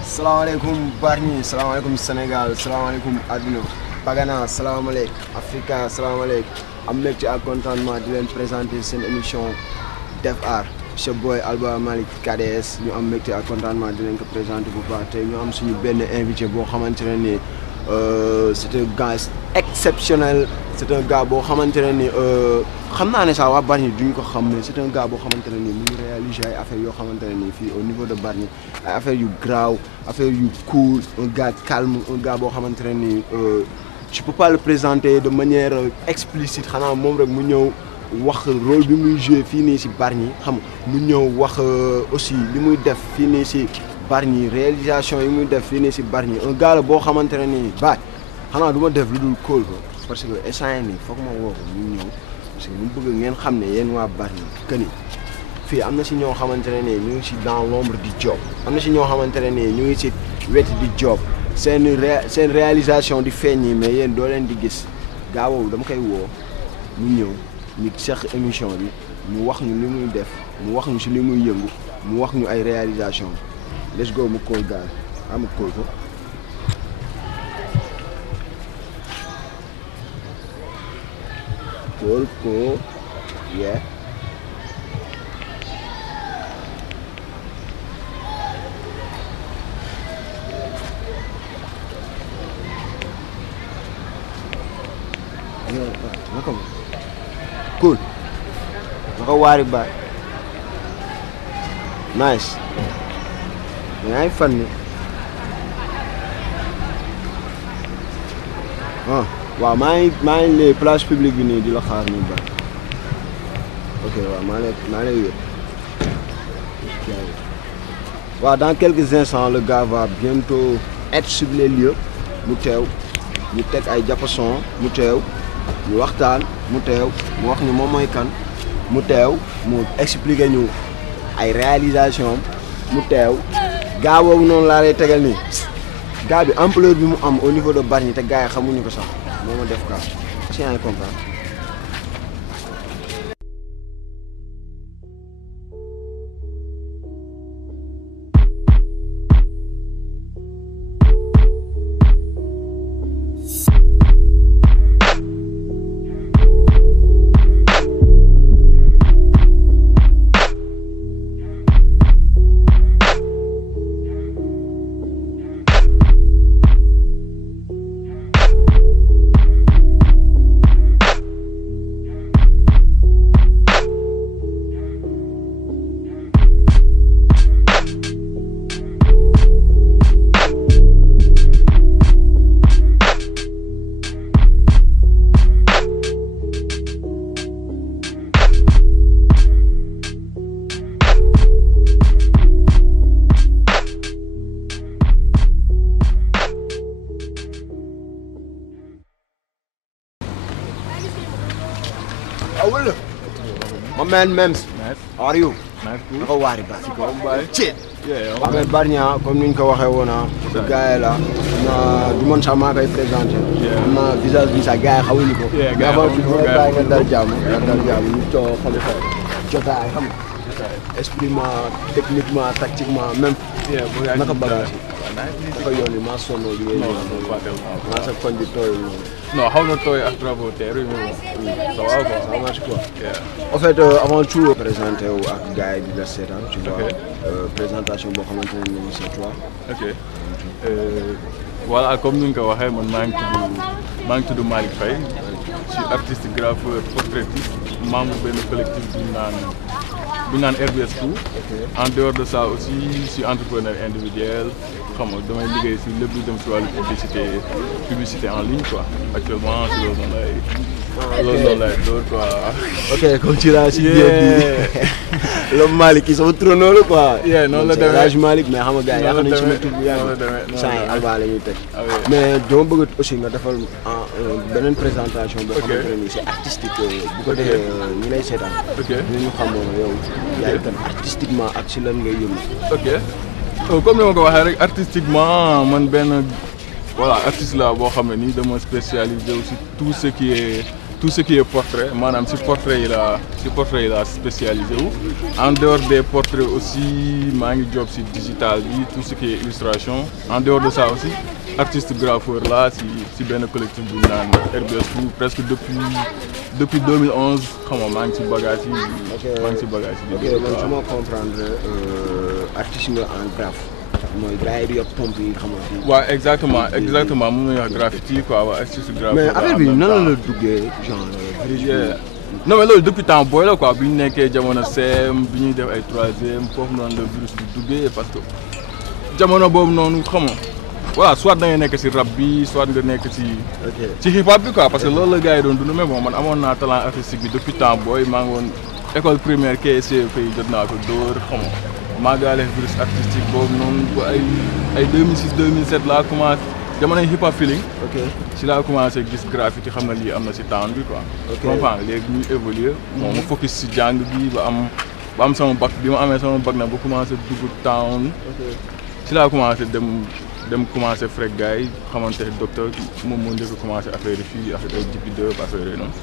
Salaamaaleykum Bargny, salaamaaleykum Sénégal, salaamaaleykum àdduna Pagana, salaamaaleykum Africa, salaamaaleykum am mbégte ak contentement di leen présenter seen émission Def Art Chef Boy Alba Malick KDS ñu am mbégte ak contentement di leen ko présenter bu baax tey ñu am suñu benn invité boo xamante ne ni c'est un gars exceptionnel, c'est un gars boo xamante ne ni xam naa ne sax waa Bargny duñ ko xam ne c'est un gars boo xamante ne ni mu ngi réaliser ay affaires yoo xamante ne ni fii au niveau de Bargny ay affaires yu graaw affaires yu cool, un gars calme, un gars boo xamante ne ni je peux pas le présenter de manière explicite xanaa moom rek mu ñëw wax rôle bi muy joué fii nii si Bargny xam mu ñëw wax aussi li muy def fii nii si Bargny réalisation yi muy def fii nii si Bargny un gars la boo xamante ne nii baay xanaa du ma def lu dul kóol ko parce que instant nii foog ma woo ko mu ñëw parce que mu bëgg ngeen xam ne yéen waa Bargny que ni fii am na si ñoo xamante ne nii ñu ngi si dans l'ombre di job am na si ñoo xamante ne nii ñu ngi si weti di job seen réalisation di feeñ mais yéen doo leen di gis gaa boobu dama koy woo mu ñëw ñu seq émission bi mu wax ñu li muy def mu wax ñu si li muy yëngu mu wax ñu ay réalisation let's go mu kóol gaal ama kóol ko kóol ko yeah naka cool naka waari baay nice mais ay fan ni waaw maa ngi les plages publiques bi nii di la xaar nii baay ok waaw maa lay wér waaw dans quelques instants le gars va bientôt être sur les lieux mu teew ñu teg ay jàppason mu teew ñu waxtaan mu teew mu wax ñu moom mooy kan mu teew mu expliquer ñu ay réalisation mu teew gaa boobu noonu laa lay tegal nii gaa bi ampleur bi mu am au niveau de Bargny te gars yi xamuñu ko sax moo ma def kaa si yaa ngi comprendre. My man Mems, how are you? Nice, cool. Naka waari ba? Shit. Yeah, waaw mais Bargny comme ni ñu ko waxee woon gars yi la na du man sax maa koy présenté. am na visage bi sax gars yi xamuñu ko. mais avant tout nga dal jàmm ñu coow xam nga jotaay xam nga expriment techniquement tactiquement même. naka bagage yi. naka yoon yi maa sonn bi ngay ñëw. maa sa koñ bi tooyul noonu. non xaw na tooy ak travaux terre yi moom. ça va quoi. ça marche quoi. en fait avant tout présenté wu ak gars yi di la seetaan tu vois. présentation boo xamante ne nii c'est toi. ok voilà comme ni nga ko waxee man maa ngi tudd Malick Faye je suis artiste graffeur portraitiste membre benn collectif bu ñu naan RBS Tout. en dehors de ça aussi je suis entrepreneur individuel xam nga damay liggéey si lépp lu dem si wàllu publicité en ligne quoi actuellement si loolu noonu lay door quoi. ok comme tu l'as si l'homme Malick yi sama turandoo la quoi. noonu la demee Elhadji Malick mais xam nga gars yi yaakaar nañu sama tur bi yàgg saa yi Alba la ñuy teg. mais dama bëgg aussi nga defal beneen présentation boo xamante ne nii c'est artistique bu ko defee ñu lay seetaan. ok ñu xam yow yaay kan artistiquement ak si lan ngay yëngu. ok comme ni ma ko waxee rek artistiquement man benn voilà artiste la boo xam ne nii dama spécialisé aussi tout ce qui est portrait maanaam si portrait yi la spécialisé wu. En dehors des portraits aussi maa ngi job si digital bi tout ce qui est illustration en dehors de ça aussi artiste graffeur là si benn collectif bu ñu naan RBS Crew presque depuis 2011 xam nga maa ngi si bagage yi. maa ngi si bagage yi. ok man su ma comprendre artiste nga en graphe. mooy gars yi di yokk pompe yi xamante ni. waaw exactement mun nañu wax graffiti quoi waa artiste graffeur. mais affaire bi nan la duggee genre. non mais loolu depuis temps booy la quoi bi ñu nekkee jamono CM bi ñuy def ay troisième foofu noonu la virus bi duggee parce que jamono boobu noonu xam nga voilà soit da ngay nekk si rap bi soit nga nekk ci hip hop bi quoi parce que loolu la gars yi doon dund mais bon man amoon naa talent artistique bi depuis temps booy maa ngi woon école primaire KCP yi jot naa ko dóor xam nga maa ngi def virus artistique boobu noonu ba ay 2006 2007 laa commencé jamonoy hip hop feeling. ok si laa commencé gis graffiti xam na lii am na si town bi quoi. ok comprendre léegi ñuy évoluer. moom ma focus si jàng bi ba am sama bac bi ma amee sama bac nag ba commencé dugg town. si laa commencé dem commencé frek gars yi xamante ne docteur moom moo njëkk a commencé affaire yi fii affaire ay DP2 affaire yooyu noonu.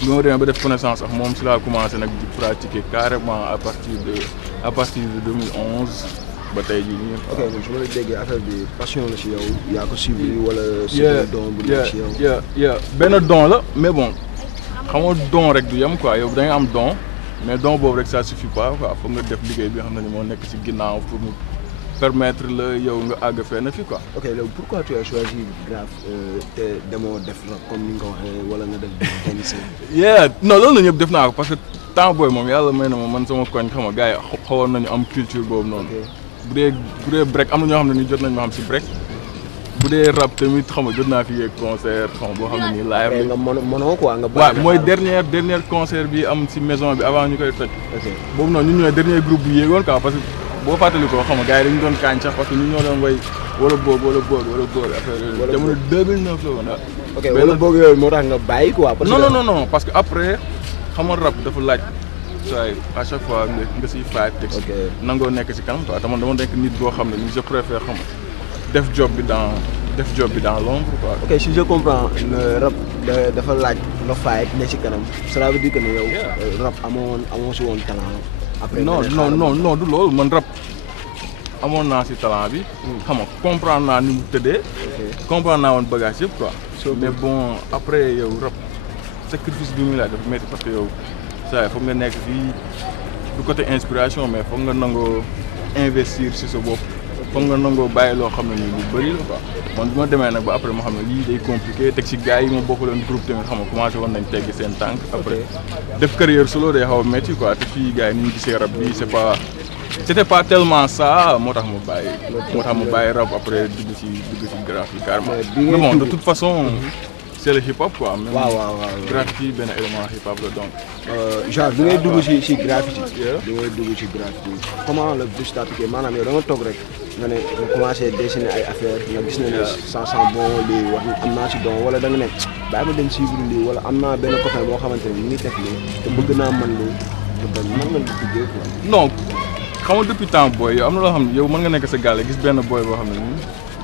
bi ma demee ba def connaissance ak moom si laa commencé nag di pratiquer carrément à partir de 2011 ba tey jii nii. ok donc su ma la déggee affaire bi passion la si yow yaa ko suivi wala. c'est don bu nekk si yow. benn don la mais bon xam nga don rek du yem quoi yow da nga am don mais don boobu rek ça suffit pas quoi foog nga def liggéey bi nga xam ne moo nekk si ginnaaw pour mu permettre la yow nga àgg fenn fi quoi. ok léegi pourquoi tu as choisi graphe te demoo def rap comme ni nga ko waxee wala nga def technicien. non loolu la ñëpp def naa ko parce que temps booy moom yàlla may na ma man sama koñ xam nga gars yi xawoon nañu am culture boobu noonu. bu dee break am na ñoo xam ne nii jot nañu ma xam si break bu dee rap tamit xam nga jot naa fi yeeg concert xam nga boo xam ne nii live la. nga mënoo quoi nga. waaw mooy dernier concert bi am si maison bi avant ñu koy toj. boobu noonu ñun ñooy dernier groupe bu yéegoon quoi parce que boo fàttali ko xam nga gars yi dañu doon kaañ sax parce que ñun ñoo doon way wala boog affaire yooyu. jamono 2009 la woon ok wala boog yooyu moo tax nga bàyyi quoi. non parce que après xam nga rap dafa laaj. saa à chaque fois nga siy faay texte. nangoo nekk si kanam quoi te man dama nekk nit boo xam ne ni je préfère xam def job bi dans l'ombre quoi. ok si je comprends rap dafa laaj nga faay ne si kanam cela veut dire que ne yow. rap amoo si woon talent. après non du loolu man rap amoon naa si talent bi. xam nga comprendre naa ni mu tëddee. comprendre naa woon bagage yëpp quoi. mais bon après yow rap sacrifice bi muy laaj dafa métti parce que yow. saa foog nga nekk fii du côté inspiration mais foog nga nangoo investir si sa bopp foog nga nangoo bàyyi loo xam ne nii lu bëri la quoi man bu ma demee nag ba après ma xam ne lii day compliqué teg si gars yi ma bokkaloon groupe tamit xam nga commencé woon nañ teggi seen tànk après def carrière solo day xaw a métti quoi te fii gars yi ni ñu gisee rap bi c'était pas tellement ça moo tax ma bàyyi rap après dugg ci graffiti carrément mais bon de toute façon c'est le hip hop quoi. waaw graffiti benn élément hip hop la donc. genre bi ngay dugg ci graffiti. comment la bus t'a piqué maanaam yow da nga toog rek nga ne nga commencé dessiner ay affaires nga gis ne ça sent bon lii wax am naa ci don wala da nga ne bàyyi ma dem suivre lii wala am naa benn copain boo xamante ne mi ngi def lii te bëgg naa mën lii te nan nga duggee quoi. non xam nga depuis temps booy yow am na loo xam ne yow mën nga nekk sa gàll gis benn booy boo xam ne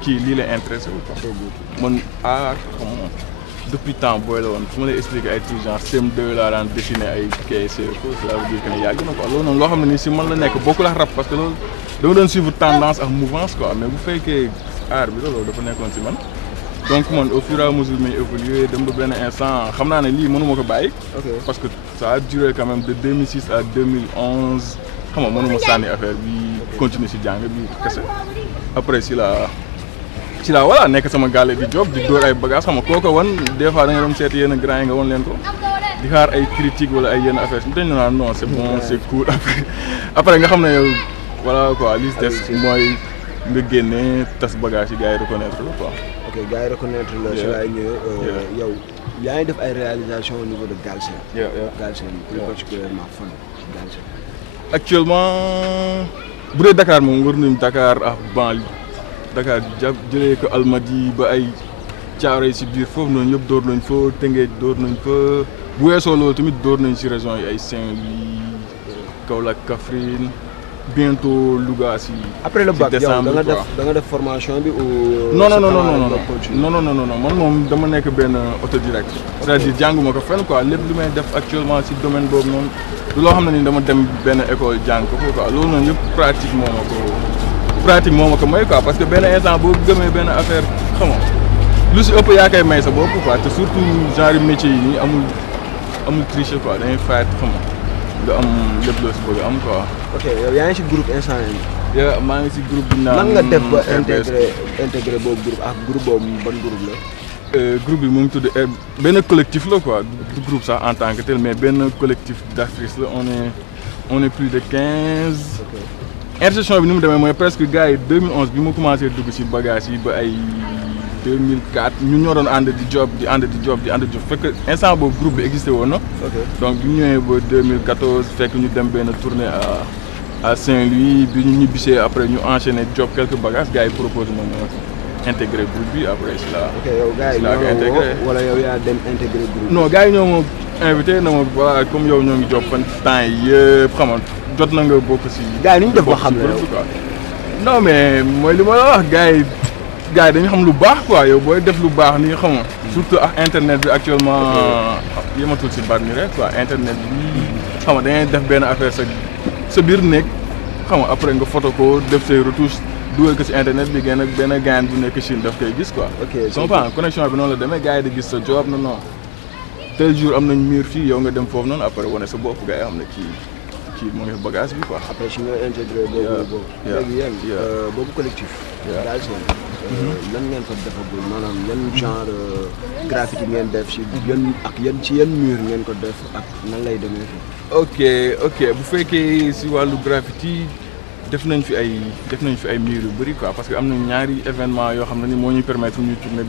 kii lii la intéressé wu quoi. man xam nga depuis temps booy la woon fu ma lay expliquer ay trucs genre CM2 laa daan dessiner ay KC cela veut dire que ne yàgg na quoi loolu noonu loo xam ne nii si man la nekk bokkul ak rap parce que loolu dama doon suivre tendance ak mouvance quoi mais bu fekkee art bi loolu dafa nekkoon si man donc man au fur et à mesure may évoluer dem ba benn instant xam naa ne lii mënuma ko bàyyi. parce que ça a duré quand même de 2006 à 2011 xam nga mënuma sànni affaire bi continuer si jàng bi kese après si la voilà nekk sama gàlle di job di dóor ay bagages xam nga kooku wan des fois da nga dem seeti yenn grand yi nga wan leen ko di xaar ay critiques wala ay yenn affaires dañ ne naan non c'est bon c'est cool après nga xam ne yow voilà quoi li des mooy nga génne tas bagage yi gars yi reconnaître la quoi. ok gars yi reconnaître la si laay ñëwee yow yaa ngi def ay réalisations au niveau de Galsen. Galsen plus particulièrement fan Galsen. actuellement bu dee Dakar moom war nañu Dakar ak banlieue. Dakar jëlee ko Almadies ba ay Thiaroye si biir foofu noonu yëpp dóor nañ fa Tëngéej dóor nañ fa bu weesoo loolu tamit dóor nañ si région yi ay Saint-Louis Kaolack Kaffrine bientôt Louga si. après le bac yow décembre da nga def formation bi ou. non man moom dama nekk benn autodidacte. c'est-à-dire jànguma ko fenn quoi lépp lu may def actuellement si domaine boobu noonu du loo xam ne ni dama dem benn école jàng ko quoi loolu noonu yëpp pratique moo ma ko may quoi parce que benn instant boo gëmee benn affaire xam nga lu si ëpp yaa koy may sa bopp quoi te surtout genre métier yi nii amul tricher quoi dañuy fayet xam nga am lépp loo si bëgg am quoi. ok yow yaa ngi si groupe instant yii. maa ngi si groupe bi naan. nan nga def ba intégré boobu groupe ak groupe boobu ban groupe la. groupe bi mu ngi tudd benn collectif la quoi du groupe sax en tant que tel mais benn collectif d'artistes la on est plus de 15. insertion bi ni mu demee mooy presque gars yi 2011 bi mu commencé dugg si bagage yi ba ay 2004 ñun ñoo doon ànd di job fekk instant boobu groupe bi existé woon na. donc bi ñu ñëwee ba 2014 fekk ñu dem benn tournée à Saint-Louis bi ñu ñibbisee après ñu enchaîné job quelques bagages gars yi proposé moom intégré groupe bi après si la. ok yow gars yi ñoo woo wala yow yaa dem intégré groupe bi. non gars yi ñoo ma invité na ma voilà comme yow ñoo ngi job fan temps yi yëpp xam nga jot na nga bokk si. gars yi ni ñu def ba xam ne non mais mooy li ma la wax gars yi dañu xam lu baax quoi yow booy def lu baax nii xam nga surtout ak internet bi actuellement yematul si bar ni rek quoi internet bi xam nga dañuy def benn affaire sa biir nekk xam nga après nga photo ko def say retouches dugal ko si internet bi génn ak benn gaañ bu nekk Chine daf koy gis quoi. comprends connexion bi noonu la demee gars yi di gis sa job non tel jour am nañ mur fii yow nga dem foofu noonu après wane sa bopp gars yi xam ne kii moo ngi bagage bi quoi. après si nga intégré boobu. léegi yéen boobu collectif. daal seen. lan ngeen ko defagul maanaam yan genre graffiti ngeen def si yan mur ngeen ko def ak nan lay demee fii. ok bu fekkee si wàllu graffiti def nañ fi ay mur yu bëri quoi parce que am na ñaari événement yoo xam ne ni moo ñuy permettre ñu tourner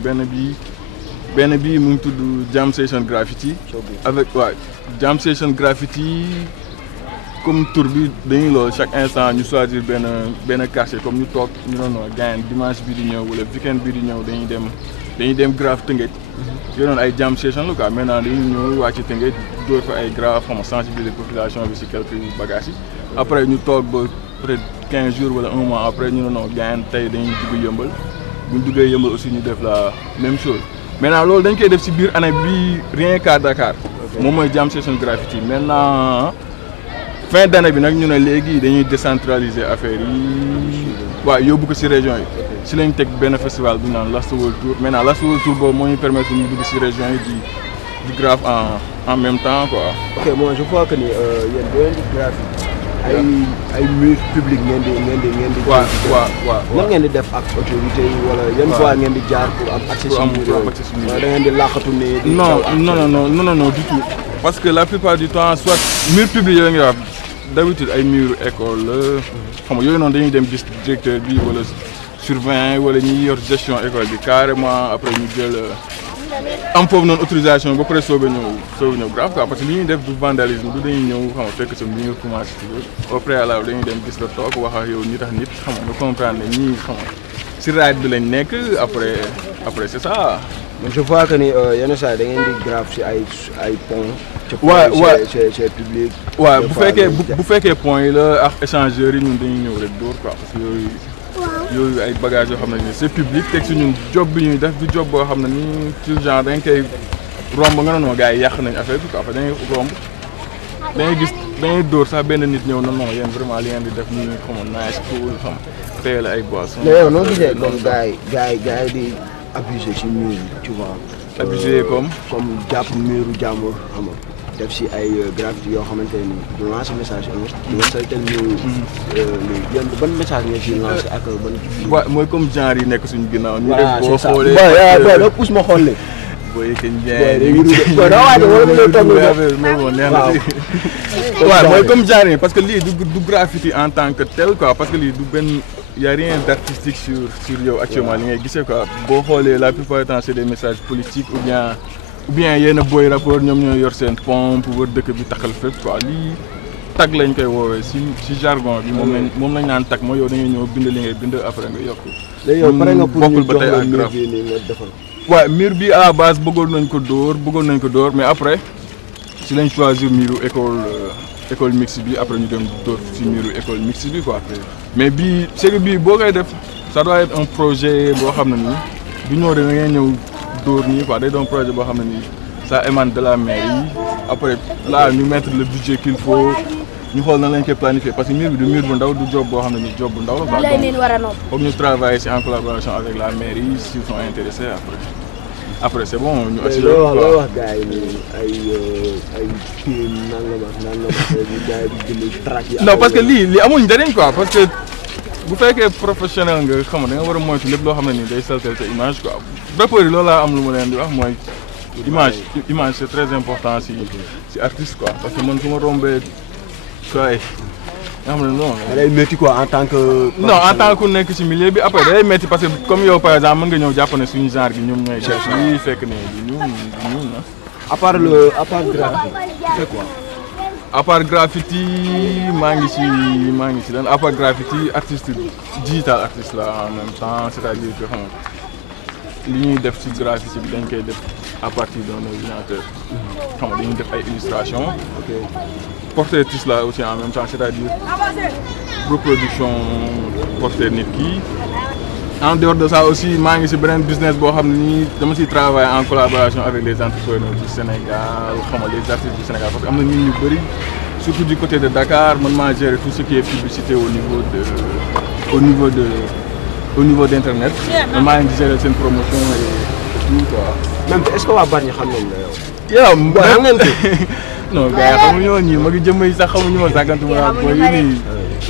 benn bi mu ngi tudd Jam Session Graffiti. avec Jam Session Graffiti. comme tour bi dañuy lool chaque instant ñu choisir benn quartier comme ñu toog ñu noonu gaañ dimanche bii di ñëw wala weekend bii di ñëw dañuy dem grave Tëngéej. yooyu noonu ay jam session la quoi maintenant dañuy ñëw wàcc Tëngéej dóor fa ay grave xam nga sensibiliser population bi si quelques bagages yi. après ñu toog ba peut-être 15 jours wala un mois après ñu ne non gaañ tey dañuy dugg yëmbal bu ñu duggee yëmbal aussi ñu def la même chose maintenant loolu dañ koy def si biir année bi rien qu'à Dakar. moom mooy jam session graffiti maintenant. fin d'année bi nag ñu ne léegi dañuy décentraliser affaire yi waaw yóbbu ko ci région yi ci lañ teg benn festival bu ñu naan Last World Tour maintenant Last World Tour boobu moo ñu permettre ñu dugg ci région yi di grave en même temps quoi. ok moi je vois que ni yéen boo leen di graffiti ay mur public ngeen di. waaw lan ngeen di def ak autorité yi wala yan fois ngeen di jaar pour am accès ci mur yooyu da ngeen di laqatu ni. non du tout parce que la plupart du temps soit mur public yooyu nga wax. d'habitude ay mur école la xam nga yooyu noonu dañuy dem gis directeur bi wala surveillant wala ñi yor gestion école bi carrément après ñu jël am foofu noonu autorisation ba pare soog a ñëw grave quoi parce que li ñuy def du vandalisme du dañuy ñëw xam nga fekk sa mur commencé au préalable dañuy dem gis la toog wax ak yow nit ak nit xam nga comprendre ne ñii xam nga si raaj bi lañ nekk après c'est ça. je vois que ni yenn saa da ngeen di grave si ay pont. c'est public. waaw bu fekkee point yi la ak échangeurs yi ñun dañuy ñëw rek dóor quoi parce que yooyu ay bagages yoo xam ne nii c'est public teg si ñun job bi ñuy def du job boo xam ne nii ci genre dañ koy romb nga ne gars yi yàq nañ affaire bi quoi parce que dañuy romb dañuy gis dañuy dóor sax benn nit ñëw na non yéen vraiment li ngeen di def nii xamoon nice cool xam teel ay boissons. mais yow noo gisee comme gars yi di abusé si mur yi tu vois. abusé comme jàpp muru jàmbur xam nga def si ay graffiti yoo xamante ne nii du lancer message du nga saytal ñu yan ban message nga ciy lancer ak ban. waaw mooy comme genre yi nekk suñu ginnaaw. ñu def boo xoolee booy doo pousse ma xool leen. booy kañ booy doo waate wala mu lay toog waaw mooy comme genre yi parce que lii du graffiti en tant que tel quoi parce que lii du benn. y a rien d'artistique sur yow actuellement li ngay gisee quoi boo xoolee la plupart du temps c'est des messages politiques ou bien yenn boy rapport ñoom ñoo yor seen pompe wër dëkk bi taxal fépp quoi lii tag lañ koy woowee si jargon bi moom lañ naan tag mooy yow da ngay ñëw bind li ngay bind après nga yokk. léegi yow pare nga pour ñu bokkul ba tey ak mur bi nii nga defal. waaw mur bi à la base bëggoon nañ ko dóor mais après si lañ choisir muru école mixte bi après ñu dem dóor ci muru école mixte bi quoi mais bii c'est que bii boo koy def ça doit être un projet boo xam ne nii du ñëw da ngay ñëw dóor nii quoi day doon projet boo xam ne nii ça émane de la mairie après là ñu mettre le budget qu'il faut ñu xool na lañ koy planifier parce que mur bi du mur bu ndaw du job boo xam ne nii job bu ndaw la quoi donc foog ñu travailler ci en collaboration avec la mairie s'ils sont intéressés après c'est bon ñu assurer loo wax gars yi nii ay kii nangam gars yi di track yi non parce que lii amul njëriñ quoi parce que bu fekkee professionnel nga xam nga da nga war a moytu lépp loo xam ne nii day saltel sa image quoi rappeurs yi loolu laa am lu ma leen di wax mooy image c'est très important si artiste quoi parce que man su ma rombee quoi nga xam ne non. day métti quoi en tant que. non en tant que nekk ci milieu bi après day métti parce que comme yow par exemple mën nga ñëw jàpp ne suñu genre gi ñoom ñooy def lii fekk ne du ñun na. à part graffiti c'est quoi. à part graffiti maa ngi ci lan à part graffiti artiste digital artiste la en même temps c'est-à-dire que xam nga li ñuy def ci graffiti bi dañ koy def à partir d'un ordinateur. xam nga dañuy def ay illustrations. ok. portraitiste là aussi en même temps c'est-à-dire reproduction portrait nit ki en dehors de ça aussi maa ngi ci beneen business boo xam ne nii dama ciy travailler en collaboration avec les entrepreneurs du Sénégal xam nga les artistes du Sénégal parce que am na ñun ñu bëri surtout du côté de Dakar man maa gérer tout ce qui est publicité au niveau d'internet man maa ngi gérer seen promotion et tout quoi. même est-ce que waa Bargny xam nañ la yow. yow xam ngeen ko. non gars yi xamuñu woon ñii ma ngi jëmm yi sax xamuñu ma sàggantuma la booy yi nii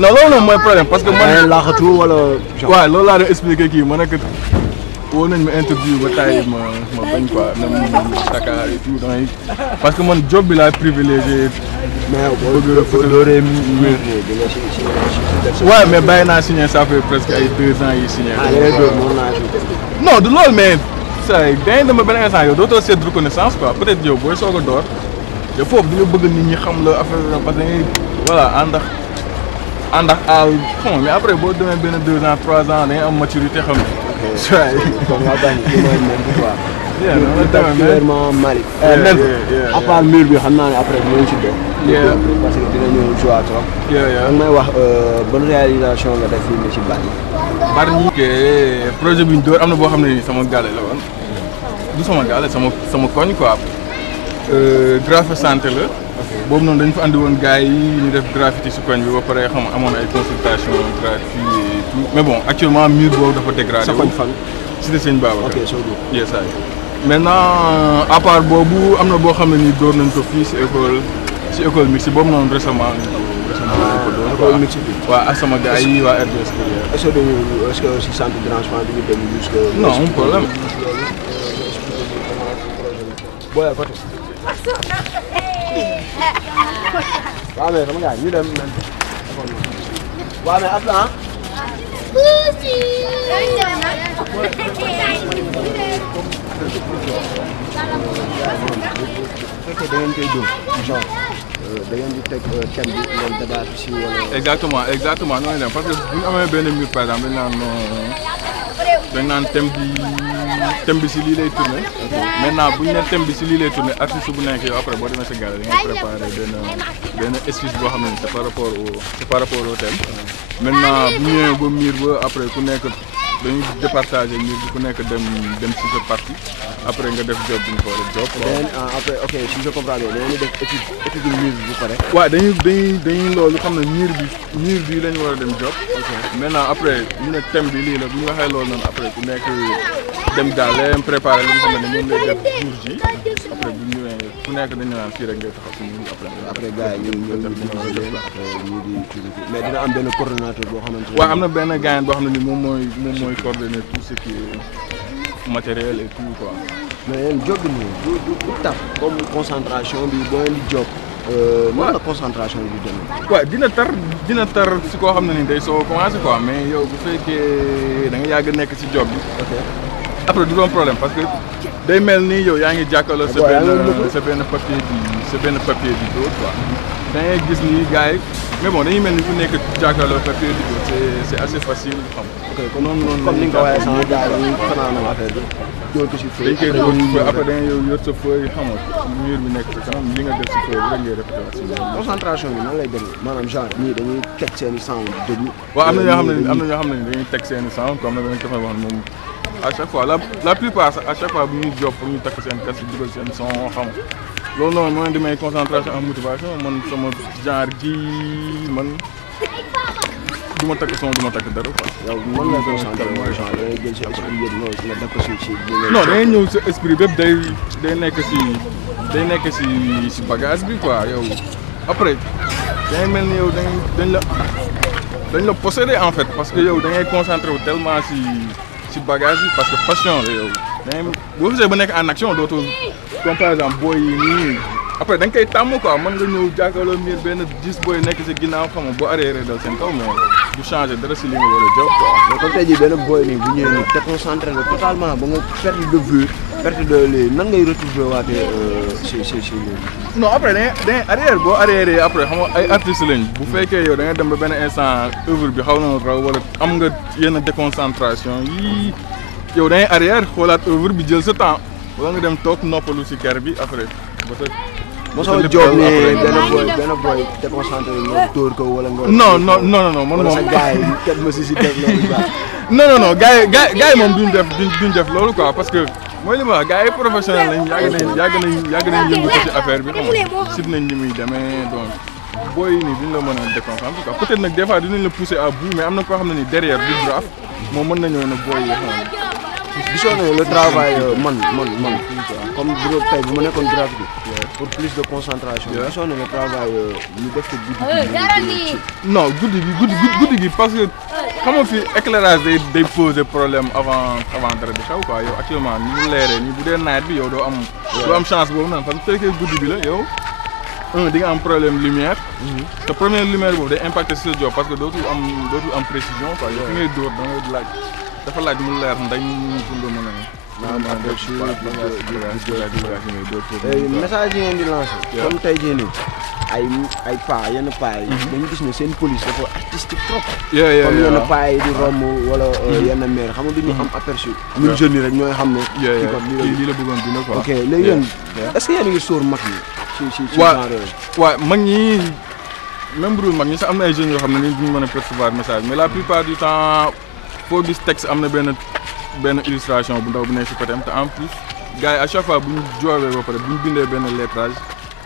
non loolu noonu mooy problème parce que man laaxatu wala waaw loolu laa doon expliqué kii ma nekk woo nañ ma interview ba tàyyi ma bañ quoi même Dakar et tout damay parce que man job bi laa privilégié mais boo dooree mur waaw mais bàyyi naa signé ça fait presque ay 2 ans yi signé non du loolu mais ça gagne dama benn instant yow dootoo seet reconnaissance quoi peut-être yow booy soog a door yow foofu dañoo bëgg nit ñi xam la affaire parce que voilà ànd ak xam mais après boo demee benn 2 ans 3 ans da ngay am maturité xam nga. ok comme waa Bargny li mooy même quoi. particulièrement Malick. même à part mur bi xam naa ne après dinañ ci doon. parce que dinañu jouer trop. ak may wax bonne réalisation nga def fii nii ci Bargny. Bargny projet bi ñu door am na boo xam ne nii sama gaale la woon du sama gaale sama koñ quoi. Graffiti santé la. boobu noonu dañu fa andi woon gars yi ñu def graffiti si koñ bi ba pare xam amoon ay consultation graffiti et tout mais bon actuellement mur boobu dafa dégradé. sa koñ fan. Cité Sëñ Babacar. ok soo dugg. yes ay maintenant à part boobu am na boo xam ne nii door nañ ko fii si école mixte boobu noonu récemment lañ ko door. école mixte bi. waaw ak sama gars yi waa RDS. est-ce que aussi centre de branchement bi ñu dem jusque. non amul problème. booy côté. waaw mais sama gars ñu dem nañ. waaw mais Aslan. fekkee da ngeen koy dóor genre da ngeen di teg thème bi ngeen débat si wala. exactement noonu la parce que bu ñu amee benn mur par exemple dañ naan thème bi si lii lay tourné. maintenant bu ñu nee thème bi si lii lay tourné artiste bu nekk yow après boo demee sa gàll da ngay préparé benn esquisse boo xam ne c'est par rapport au thème. maintenant bu ñëwee ba mur ba après ku nekk dañuy départager mur bi ku nekk dem ci sa partie après nga def job bi nga ko war a job. après ok si je comprends bien dañuy def étude mur bi bu pare. waaw dañuy loolu xam ne mur bi la ñu war a dem job. maintenant après ñu ne thème bi lii la bu ñu waxee loolu noonu après ku nekk dem gàlleem préparé li nga xam ne moom lay def jour ji après bu ñu ñëwee ku nekk dañu naan fii rek ngay taxaw si ñun après gars yi ñu mais dina am benn coordonnateur boo xamante ne. waaw am na benn gars boo xam ne ni moom mooy coordonner tout ce qui est matériel et tout quoi. mais yéen job bi nii du tax comme concentration bi boo leen di job. nan la concentration bi demee. waaw dina tar si koo xam ne ni day soo commencé quoi mais yow bu fekkee da nga yàgg nekk si job bi. ok après du doon problème parce que day mel ni yow yaa ngi jàkkaarloo sa benn papier bi dóor quoi. da ngay gis ni gars yi mais bon dañuy mel ni ku nekk jàkkaarloo papier bi c'est assez facile xam ok comme ni nga ko waxee sama gars yi fanaanal affaire bi dóor ko si feu dañ koy dóor si feu après da ngay yor sa feu xam nga mur bi nekk ci kanam li nga def si feu bi rek ngay répété si concentration bi nan lay demee maanaam genre ñii dañuy teg seen i sound déglu waaw am na ñoo xam ne dañuy teg seen i sound comme na benn dafa wax moom à chaque fois la plupart à chaque fois bu ñuy job pour ñu takk seen casque dugal seen son xam loolu noonu moo di may concentration en motivation man sama genre gii man du ma takk son du ma takk dara quoi. yow mën nga concentré mooy genre da ngay jël si esprit yëpp nga def ko si non da ngay ñëw sa esprit bépp day nekk si bagage bi quoi yow après da ngay mel ni yow dañ la posséder en fait parce que yow da ngay concentré wu tellement si bagage bi parce que passion la yow da ngay boo xasee ba nekk en action dootoo comme par exemple booy yi nii après da nga koy tàmm quoi mën nga ñëw jàkkaarloo miir benn 10 booy nekk si ginnaaw xam nga boo arrière dal seen kaw mais du changer dara si li nga war a job quoi. mais comme tey jii benn booy nii bu ñëwee nii te concentré la totalement ba nga perte de vue perte de lii nan ngay retrouver waatee si lii. non après da ngay arrière boo arrière après xam nga ay artistes lañ bu fekkee yow da ngay dem ba benn instant œuvre bi xaw na raw wala am nga yenn déconcentration yii yow da ngay arrière xoolaat œuvre bi jël sa temps wala nga dem toog noppalu si kër bi après ba sa. mosoo job ne benn boy déconcentré nga dóor ko wala nga. non man moom sa gars yi kenn ma si def loolu baax. non gars yi moom duñ def loolu quoi parce que mooy li ma wax gars yi professionnel lañ yàgg nañ yëngu ko ci affaire bi xam nga sit nañ ni muy demee donc booy yi nii duñ la mën a déconcentré quoi peut-être nag des fois dinañ la pousser à bout mais am na koo xam ne ni derrière du graphe moom mën na ñëw ne booy yi xam nga. gisoo ne le travail man comme bu tey bu ma nekkoon graphique pour plus de concentration. gisoo ne le travail ñu def ko guddi gi. non guddi gi parce que xam nga fi éclairage day poser problème avant dara di xew quoi yow actuellement ni mu leeree nii bu dee nawet bi yow doo am chance boobu noonu parce que fekkee guddi bi la yow di nga am problème lumière. te première lumière boobu day impacter sur sa job parce que dootul am précision quoi yow fi ngay dóor da ngay laaj. dafa laaj mu leer ndañ pour nga mën a. message yi ngeen di lancé. comme tey jii nii ay paa yenn paa yi. dañu gis ne seen police dafa artistique trop. comme yenn paa yi di romb wala yenn maire xam nga duñu am aperçu. ñun jeunes yi rek ñooy xam ne. lii la bëggoon dina quoi. ok léegi yéen est-ce que yéen a ngi sóor mag yi. ci genre yooyu. waaw mag ñi même bu dul mag ñi sax am na ay jeunes yoo xam ne ni duñu mën a percevoir message mais la plupart du temps. foo gis texte am na benn illustration bu ndaw bu nekk si côté am te en plus gars yi à chaque fois bu ñu joobee ba pare bu ñu bindee benn lettrage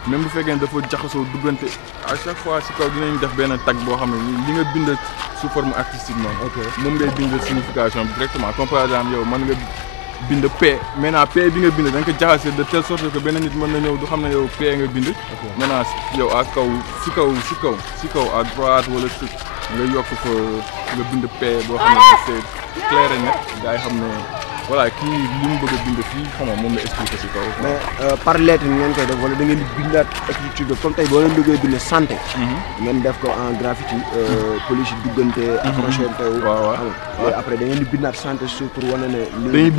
même bu fekkee ne dafa jaxasoo duggante à chaque fois si kaw dinañ def benn tag boo xam ne li nga bind sous forme artistique noonu. ok moom ngay bind signification bi directement comme par exemple yow mën nga bind P maintenant P bi nga bind da nga ko jaxase de telle sorte que benn nit mën na ñëw du xam ne yow P nga bind. maintenant yow à kaw si kaw à droite wala si. nga yokk ko nga bind P boo xam ne c'est clair et net gars yi xam ne voilà kii li mu bëgg a bind fii xam nga moom la expliqué si kaw. mais par lettre ngeen koy def wala da ngeen di bindaat écriture comme tey boo leen bëggee bind santé. ngeen def ko en graffiti. police yi duggante. accroché teew. waaw mais après da ngeen di bindaat santé si suuf pour wane ne. dañuy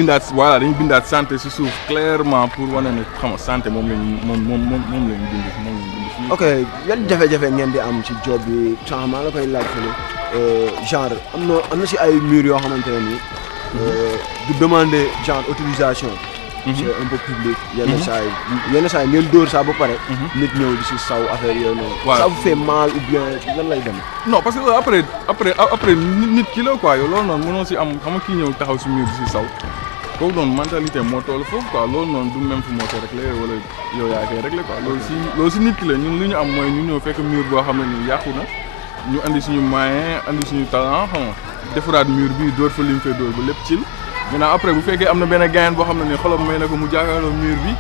bindaat santé si suuf clairement pour wane ne xam nga santé moom lañ bind fii. ok yan jafe-jafe ngeen di am ci job bi sànq maa la koy laaj fële genre am na si ay murs yoo xamante ne nii. du demander genre autorisation. c'est un peu public. yenn saa yi ngeen dóor saa ba pare. nit ñëw di si saw affaire yooyu noonu. waaw ça vous fait mal ou bien lan lay dem. non parce que après nit ki la quoi yow loolu noonu mënoo si am xam nga kii ñëw taxaw si mur di si saw. kooku noonu mentalité moo toll foofu quoi loolu noonu du même fu moo koy réglé wala yow yaa koy réglé quoi loolu si nit ki la ñun li ñu am mooy ñu ñëw fekk mur boo xam ne nii yàqu na ñu andi suñu moyen andi suñu talent xam nga defaraat mur bi dóor fa li ñu fay dóor ba lépp cil maintenant après bu fekkee am na benn gaañan boo xam ne nii xolam may na ko mu jàkkaarloo mur bi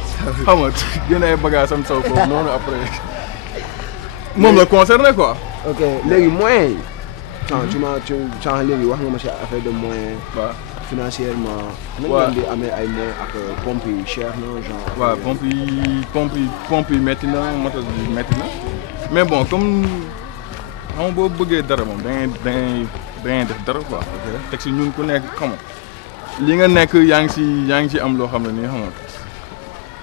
xam nga génne ay bagages am saw foofu noonu après moom la concerné quoi. ok léegi moyens yi. sànq léegi wax nga ma si affaire de moyens. waaw. financièrement. waaw nañ leen di amee ay moyens ak pompe yi cher na genre. waaw pompe yi métti na moto bi métti na mais bon comme xam nga boo bëggee dara moom da ngay def dara quoi. teg si ñun ku nekk xam nga li nga nekk yaa ngi si am loo xam ne nii xam nga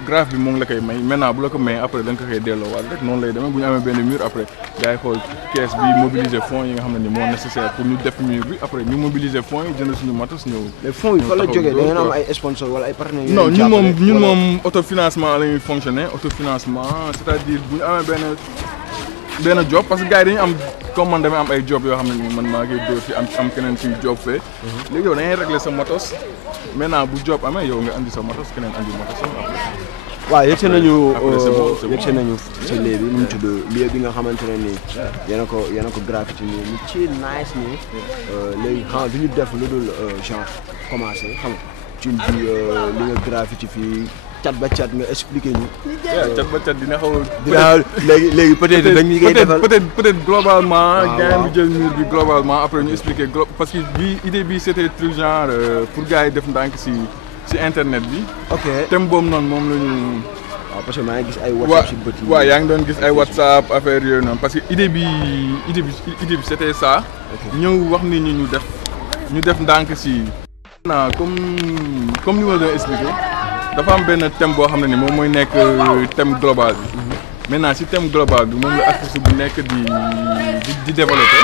graphe bi moo ngi la koy may maintenant bu la ko may après da nga ko koy delloowaat rek noonu lay demee bu ñu amee benn mur après gars yi xool caisse bi mobiliser fonds yi nga xam ne ni moo nécessaire pour ñu def mur bi après ñu mobiliser fonds yi jënd suñu matos ñëw. mais fonds yi fa la jógee da ngeen am ay sponsors wala ay partenaires. non ñun moom autofinancement la ñuy fonctionner autofinancement c'est-à-dire bu ñu amee benn job parce que gars yi dañuy am comme man damay am ay job yoo xam ne nii man maa ngi dóor fi am keneen ci job fee. léegi yow da ngay régler sa matos maintenant bu job amee yow nga andi sa matos keneen andi matos après. waaw yegsi nañu sa lieu bi nu mu tudd lieu bi nga xamante ne nii yéen a ko graffiti nii ñu ci nice nii léegi xam du ñu def lu dul genre commencé xam nga ci bi li nga graffiti fii cat ba cat nga expliqué ñu. cat ba cat dina xaw a. léegi peut-être dañu koy defal peut-être globalement. gars yi jël mur bi globalement après ñu expliqué parce que idée bi c'était truc genre pour gars yi def ndànk si internet bi. ok thème boobu noonu moom la ñu. waaw parce que maa ngi gis ay WhatsApp si bët yi. waaw yaa ngi doon gis ay WhatsApp affaire yooyu noonu parce que idée bi c'était ça. ñëw wax nit ñi ñu def ndànk si. comme ni ma la doon expliqué. dafa am benn thème boo xam ne ni moom mooy nekk thème global bi. maintenant si thème global bi moom la artiste bu nekk di développé.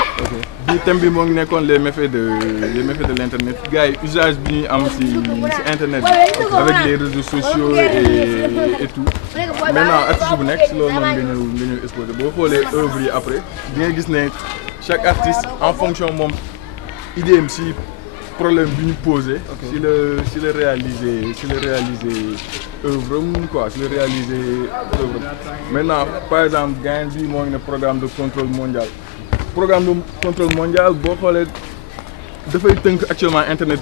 bi thème bi moo ngi nekkoon les méfaits de l'internet gars yi usage bi ñuy am si internet bi avec les réseaux sociaux et tout. maintenant artiste bu nekk si loolu noonu nga ñëw exposé boo xoolee œuvre yi après di nga gis ne chaque artiste en fonction moom idée am si problème bi ñu posé. si le réaliser œuvre quoi si le réaliser œuvre maintenant par exemple gain bi moo ngi ne programme de contrôle mondial boo xoolee dafay tënk actuellement internet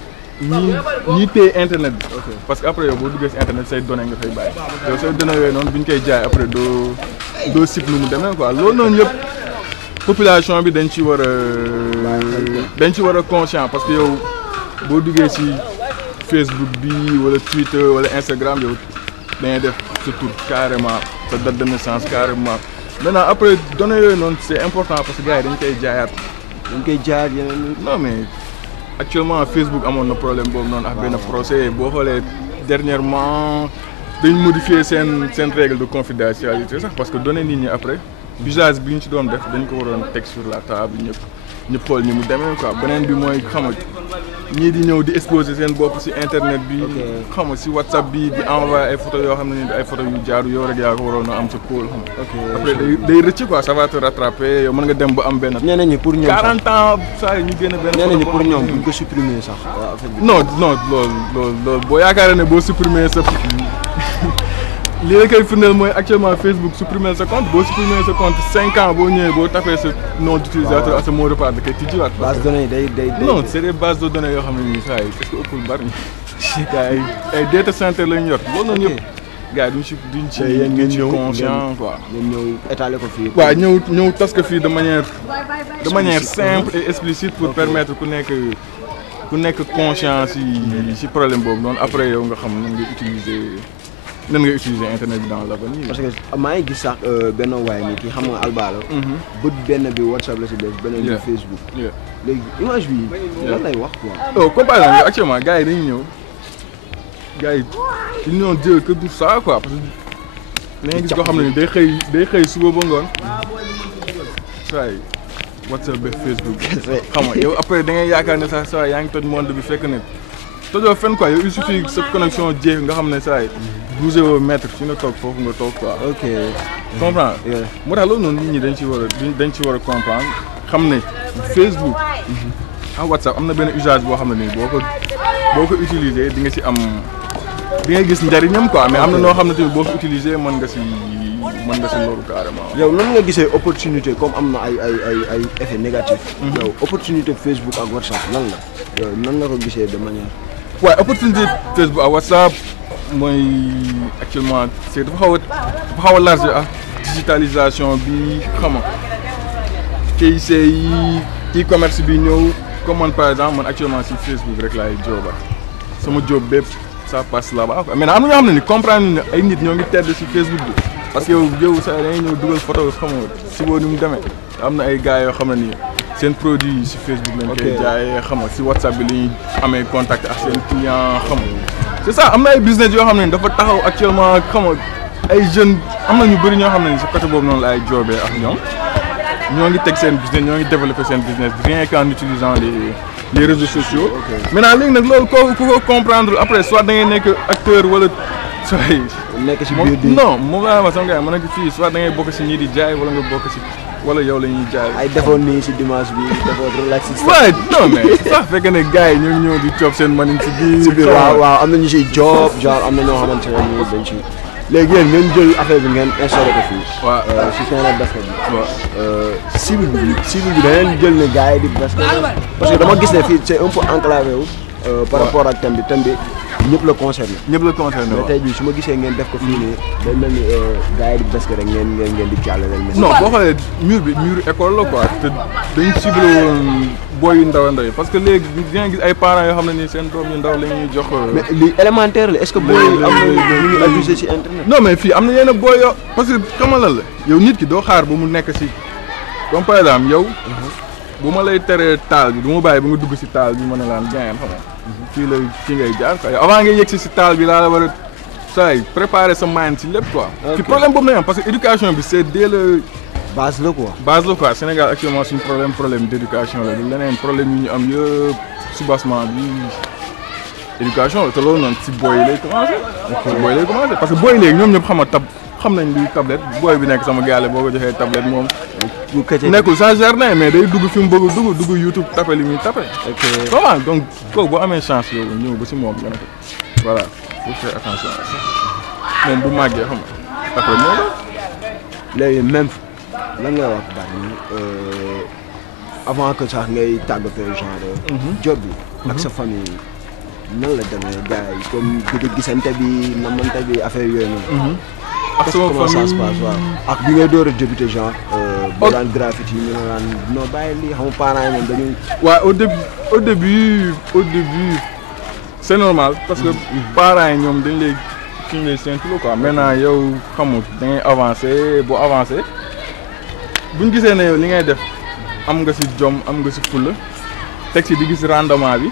ñi téye internet bi. parce que après yow boo duggee si internet say données nga fay bàyyi yow say données yooyu noonu bu ñu koy jaay après doo sip lu mu demee quoi loolu noonu yëpp population bi dañ ci war a conscient parce que yow boo duggee si Facebook bi wala Twitter wala Instagram yow dañuy def sa tur carrément sa date de naissance carrément maintenant après données yooyu noonu c'est important parce que gars yi dañ koy jaayaat. yeneen non mais actuellement Facebook amoon na problème boobu noonu ak benn procès boo xoolee dernièrement dañ modifier seen règle de confidentialité sax parce que données nit ñi après usage bi ñu ci doon def dañ ko waroon teg sur la table ñëpp xool ni mu demee quoi beneen bi mooy xam nga ñii di ñëw di exposer seen bopp ci internet bi. xam nga ci WhatsApp bi di envoyer ay photos yoo xam ne ni ay photos yu jaaru yow rek yaa ko waroon a am sa kóol xam nga. après day rëcc quoi ça va te rattraper yow mën nga dem ba am benn. ñeneen ñi pour ñoom 40 ans saa yi ñu génn benn. ñeneen ñi pour ñoom buñ ko supprimer sax. non loolu boo yaakaaree ne boo supprimer sa. lii la koy firndeel mooy actuellement Facebook supprimer sa compte boo supprimer sa compte 5 ans boo ñëwee boo tapé sa nom d'utilisateur ak sa mot de passe da koy tijjiwaat. base de données day non c'est des bases de données yoo xam ne nii saa yi est-ce que ëppul bari gars yi ay data center lañ yor loolu noonu yëpp gars yi duñ ci conscient quoi. ñëw étaler ko fii. waaw ñëw tas ko fii de manière simple et explicite pour permettre ku nekk conscient si problème boobu noonu après yow nga xam nan nga utiliser internet bi dans l'avenir. parce que maa ngi gis sax benn waay nii kii xam nga Alba la. bët benn bi WhatsApp la si def. beneen bi Facebook. léegi image bi lan lay wax quoi. comparaison bi actuellement gars yi dañuy ñëw gars yi ils n'ont Dieu que pour ça quoi parce que da ngay gis koo xam ne ni day xëy suba ba ngoon saa yi WhatsApp ba Facebook xam nga yow après da ngay yaakaar ne sax saa yaa ngi toj monde bi fekk ne tojoo fenn quoi yow il suffit sa connexion jeex nga xam ne saa yi bougé woo mètre fi nga toog foofu nga toog quoi. ok comprendre moo tax loolu noonu nit ñi dañ ci war a comprendre xam ne Facebook ak WhatsApp am na benn usage boo xam ne nii boo ko utiliser di nga ci am di nga gis njariñam quoi mais am na noo xam ne tamit boo ko utiliser mën nga ci loolu carrément. yow nan nga gisee opportunité comme am na ay effet négatif. yow opportunité Facebook ak WhatsApp lan la yow nan nga ko gisee de manière. waaye opportunité Facebook ak WhatsApp mooy actuellement c'est dafa xaw a large ak digitalisation bi xam nga TIC yi e-commerce bi ñëw comme man par exemple man actuellement si Facebook rek laay jooba sama job bépp ça passe là-bas quoi maintenant am na ñoo xam ne ni comprendre ne ay nit ñoo ngi tedd si Facebook bi parce que yow saa da ngay ñëw dugal photo xam nga si boo ni mu demee am na ay gars yoo xam ne nii seen produit yi si Facebook lañ koy jaayee xam nga si WhatsApp bi la ñuy amee contact ak seen client xam nga c'est ça am na ay business yoo xam ne dafa taxaw actuellement xam nga ay jeunes am na ñu bëri ñoo xam ne si côté boobu noonu la ay joobee ak ñoom ñoo ngi teg seen business ñoo ngi développer seen business rien qu'en utilisant les réseaux sociaux. Maintenant léegi nag loolu ku ko comprendre après soit da ngay nekk acteur wala sooy. nekk si biir non moom laa wax sama gars yi ma nekk fii soit da ngay bokk si ñii di jaay wala nga bokk si wala yow la ñuy jaay. ay defoon nii si dimanche bi defoon relax si. waaw non mais ça fekk ne gars yi ñoo ngi ñëw di coob seen manin si biir. si biir waaw am na ñu siy job genre am na ñoo xamante ne nii dañ ci. léegi yéen ngeen jël affaire bi ngeen installé ko fii. waaw si terrain basket bi. waaw cible bi da ngeen jël ne gars yi di basket parce que dama gis ne fii c'est un peu enclavé wu. par rapport ak thème bi ñëpp la concerné. ñëpp la concerné mais tey jii su ma gisee ngeen def ko fii nii day mel ni gars yi di basket rek ngeen di jàllale. non boo xoolee mur école la quoi te dañu ciblé woon booy yu ndaw a ndaw yi parce que léegi dina gis ay parents yoo xam ne nii seen doom yu ndaw la ñuy jox. mais li élémentaire la est-ce que booy yi am na ñu abusé ci internet. non mais fii am na yenn booy yoo parce que xamal la yow nit ki doo xaar ba mu nekk si comme par exemple yow. bu ma lay teree taal bi du ma bàyyi ba nga dugg si taal bi mën a laan jaayeen xam nga. fii ngay jaar quoi avant nga yegg si taal bi laa la war a saa yi préparer sa mind si lépp quoi. ci problème boobu nañ am parce que éducation bi c'est dès le. base la quoi. base la quoi Sénégal actuellement suñu problème d'éducation la du leneen problème yi ñu am yëpp soubassement bi éducation la te loolu noonu si booy yi lay commencé. booy lay commencé parce que booy léegi ñoom ñëpp xam nañ luy tablette booy bi nekk sama gaale boo ko joxee tablette moom. nekkul sans jardin mais day dugg fi mu bëgg dugg YouTube tapé li muy tapé. ok comment donc kooku boo amee chance yow ñëw ba si moom nga ne ko voilà faut faire attention moom bu màggee xam nga après moo la. léegi même lan ngay wax Bargny avant que sax ngay tàggatoo genre. job bi. ak sa famille nan la demee gars yi comme gëj a gisante bi namante bi affaire yooyu noonu. ak sama famille comment ça se passe waaw ak bi ngay door a débuté genre. boo daan graffiti ñu ne naan non bàyyi lii xam nga parents yi moom dañuy. waaw au début c'est normal parce que parents yi ñoom dañ lay kii lay séntu quoi maintenant yow xamul da ngay avancer boo avancer buñ gisee ne yow li ngay def am nga si jom am nga si fulla teg si di gis rendement bi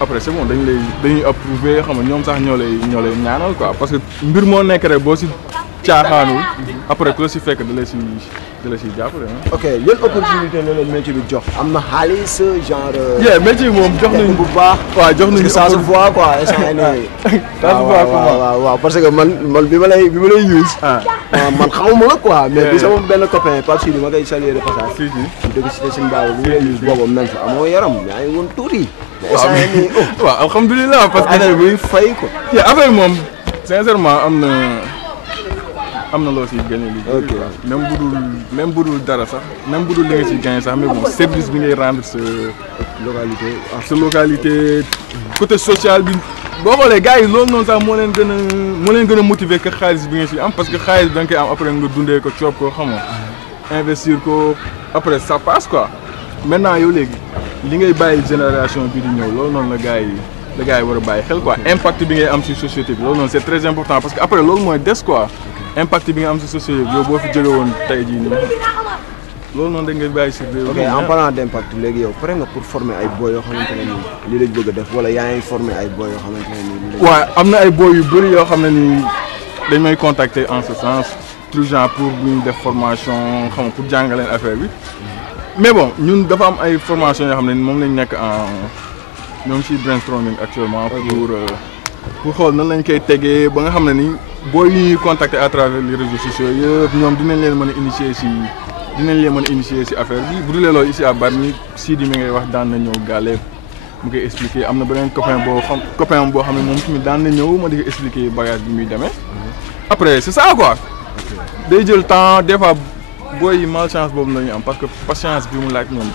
après c'est bon dañuy approuver xam nga ñoom sax ñoo lay ñaanal quoi parce que mbir moo nekk rek boo si caaxaanul après ku la si fekk da la si jàppale. ok yan opportunité la leen métier bi jox am na xaalis genre. métier bi moom jox nañu bu baax. waaw jox nañu ça se voit quoi instant yii. waaw parce que man bi ma lay use. man xamuma la quoi. mais bi sama benn copain Pape Sidi ma koy saluer de passage. si dëgg si seen baabu bi ma lay use boobu même fa amoo yaram yaa ngi woon tuuti. waaw alhamdulilah parce que affaire bi fay ko. affaire moom sincèrement am na loo siy gagné li même bu dul dara sax même bu dul li nga siy gagné sax mais bon service bi ngay rendre sa localité côté social bi boo xoolee gars yi loolu noonu sax moo leen gën a motiver que xaalis bi nga si am parce que xaalis bi da nga koy am après nga dundee ko coob ko xam nga investir ko après ça passe quoi maintenant yow léegi li ngay bàyyi génération bi di ñëw loolu noonu la gars yi war a bàyyi xel quoi impact bi ngay am si société bi loolu noonu c'est très important parce que après loolu mooy des quoi impact bi nga am si société bi yow boo fi jóge woon tey jii nii loolu noonu da ngay bàyyi si réew. ok en parlant d'impact léegi yow pare nga pour former ay boy yoo xamante ne nii lii lañ bëgg a def wala yaa ngi former ay boy yoo xamante ne nii. waaw am na ay boy yu bëri yoo xam ne nii dañ may contacter en ce sens tout genre pour ñu def formation xam nga pour jàngaleen affaire bi mais bon ñun dafa am ay formation yoo xam ne moom lañ nekk ñoom si brainstorming actuellement pour xool nan lañ koy tegee ba nga xam ne ni booy yi ñuy contacter à travers les réseaux sociaux yëpp ñoom dinañ leen mën a initier si affaire bi bu dul loolu ici à Bargny Sidi mi ngay wax daan na ñëw gaale mu koy expliquer am na beneen copain boo xam ne moom tamit daan na ñëw ma di ko expliquer bagage bi muy demee après c'est ça quoi day jël temps des fois booy yi malchance boobu la ñu am parce que patience bi mu laaj ñoom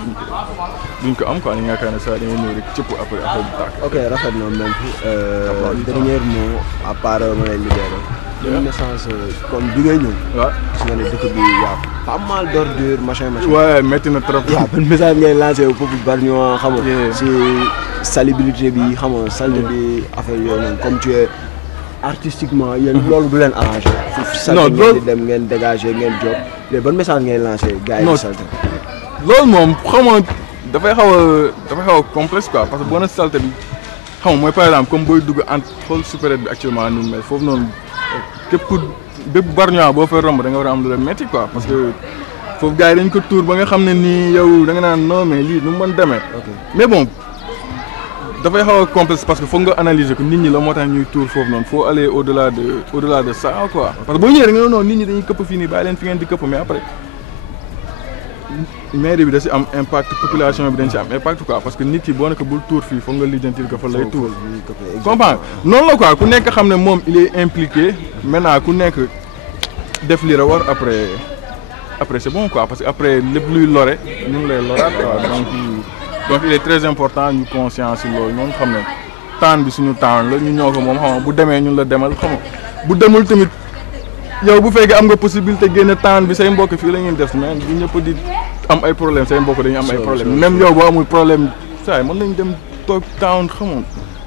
duñ ko am quoi ni nga yaakaar ne ça da ngay ñëw rek cëpp après affaire bi tàkk. ok rafet na même dernier mot à part ma lay libéré. une naissance comme bi ngay ñëw. waaw gis nga ne dëkk bi yaa pas mal d'ordures machin. waaw métti na trop. waaw ban message ngay lancé foofu Bargny xam nga si salubrité bi xam nga salte bi affaire yooyu noonu comme tu es artistiquement yéen loolu du leen arrangé. non ngeen di dem ngeen dégager ngeen job léegi ban message ngay lancé gars yi di salte. loolu moom xam nga dafay xaw a complexe quoi parce que boo nee salte bi xam nga mooy par exemple comme booy dugg entre xool supérette bi actuellement ni mu mel foofu noonu képp bépp Bargnois boo fay romb da nga war a am lu la métti quoi parce que foofu gars yi dañ ko tuur ba nga xam ne nii yow da nga naan non mais lii nu mu mën demee. mais bon dafay xaw a complexe parce que foog nga analyser ko nit ñi la moo tax ñuy tuur foofu noonu faut aller au delà de ça quoi. parce que boo ñëwee da nga ne non nit ñi dañuy këpp fii nii bàyyi leen fi ngeen di këpp mais après mairie bi da si am impact population bi dañ si am impact quoi parce que nit yi boo nekk bul tuur fii foog nga lijjantil ko fa lay tuur. comprends noonu la quoi ku nekk xam ne moom il est impliqué maintenant ku nekk def li la war après c'est bon quoi parce que après lépp luy lore ñun lay loraat quoi donc il est très important ñu conscience si loolu noonu xam ne temps bi suñu temps la ñu ñoo ko moom xam nga bu demee ñun la demal xam nga bu demul tamit yow bu fekkee am nga possibilité génne temps bi say mbokk fii la ñuy def mais bu ñëpp di am ay problème say mbokk dañuy am ay problème même yow boo amul problème saa yi mën nañ dem toog temps xamoon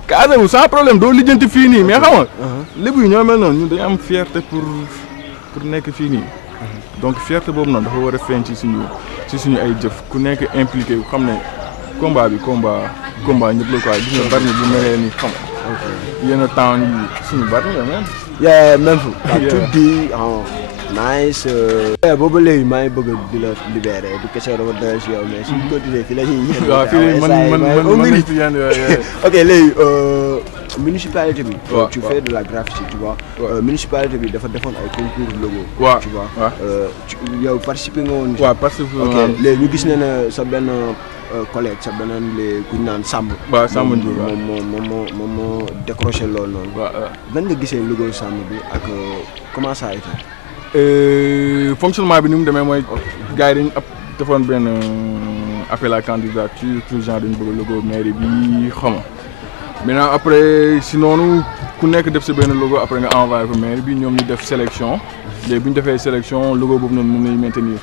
casé wu sans problème doo lijjanti fii nii mais xam nga lépp yi ñoo mel noonu ñun dañu am fierté pour nekk fii nii donc fierté boobu noonu dafa war a feeñ ci suñu ay jëf ku nekk impliqué wu xam ne combat bi combat ñëpp la quoi gis nga Bargny bu meree ni xam yenn temps yi suñu Bargny la même. yeah même fu. tout dit nice. boobu léegi maa ngi bëgg di la libéré du question dafa doy si yow mais suñu continuer fii la ñuy yéen. waaw fii man nañ fi yenn ok léegi municipalité bi. tu fais de la graffiti tu vois. municipalité bi dafa defoon ay concours logo. waaw tu vois. yow participer nga woon. waaw participer ok léegi ñu gis ne sa benn collègue sa beneen léegi ku ñu naan Samb. waaw Samb Ndour moom moo décroché loolu noonu. waaw nan nga gisee logo Samb bi ak comment ça a été. fonctionnement bi ni mu demee mooy gars yi dañu defoon benn appel à candidature tout genre dañu bëgg logo mairie bi xam nga maintenant après si noonu ku nekk def si benn logo après nga envoyé ko mairie bi ñoom ñu def sélection léegi bu ñu defee sélection logo boobu noonu moom la ñu maintenir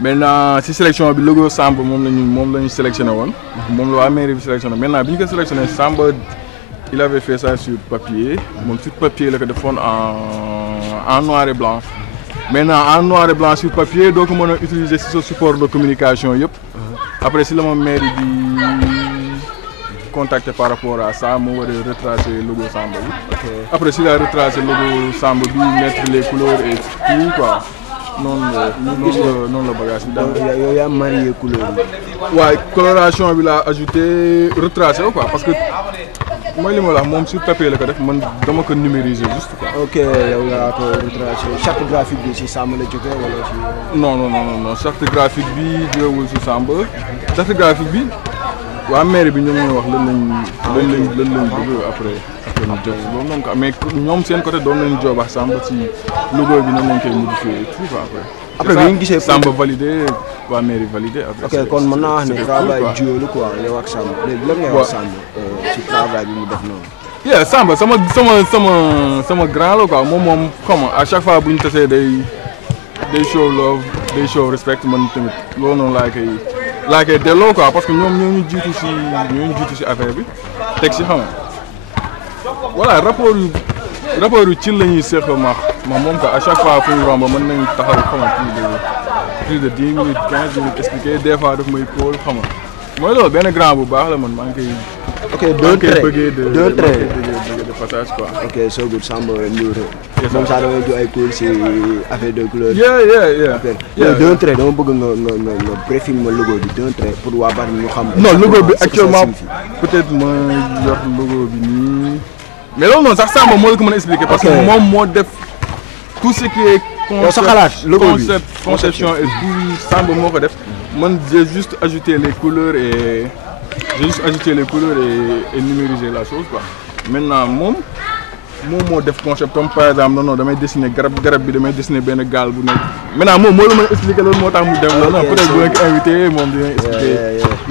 maintenant si sélection bi logo Samb moom la ñu sélectionné woon moom la waa mairie bi sélectionné maintenant bi ñu ko sélectionné Samb il avait fait ça sur papier moom sur papier la ko defoon en noir et blanc maintenant en noir et blanc sur papier doo ko mën a utiliser si sa support de communication yëpp après si la ma mairie bi contacté par rapport à ça moo war a retracer logo Samb bi après si la retracer logo Samb bi mettre les couleurs et tout quoi noonu la bagage bi daal. yow yaa marié couleur yi. waaye coloration bi laa ajouté retracé quoi parce que mooy li ma la wax moom sur papier la ko def man dama ko numériser juste quoi. ok yow yaa ko retracé charte graphique bi si Samb la jógee wala si. non charte graphique bi jógewul si Samb charte graphique bi waa mairie bi ñoom ñoo wax lan lañ bëgg après ñu jot loolu noonu quoi mais ñoom seen côté doon nañu joobax Samb ci logo bi noonu lañ koy modifier tout quoi après bi ñu gisee Samb validé waa mairie validé après. ok kon mën naa wax ne travail duo la quoi yow ak Samb léegi lan ngay wax Samb ci travail bi mu def noonu. yeah Samb sama grand la quoi moom xam nga à chaque fois bu ñu tasee day show love day show respect man tamit loolu noonu laa koy delloo quoi parce que ñoom ñoo ñu jiitu si affaire bi teg si xam nga voilà rapport yu ci la ñuy seq moom quoi à chaque fois fu ñu romb mën nañu taxaw xam nga plus de 10 minutes 15 minutes expliquer des fois daf may kóol xam nga mooy loolu benn grand bu baax la man maa ngi koy. ok deux traits de passage quoi. ok so good Samb Ndour. moom sax damay jox ay cours si affaire de couleur. yeah deux traits dama bëgg nga briefing ma logo bi deux traits pour waa Bargny ñu xam. non logo bi actuellement peut-être ma yor logo bi nii. mais loolu noonu sax Samb moo la ko mën a expliquer. parce que moom moo def tout ce qui est. conception et tout Samb moo ko def. man j'ai juste ajouté les couleurs et numériser la chose quoi maintenant moom moo def concept comme par exemple non damay dessiner garab bi damay dessiner benn gaal bu nekk maintenant moom moo la mën a expliquer loolu moo tax mu dem loolu peut-être bu nga ko invité moom dina expliquer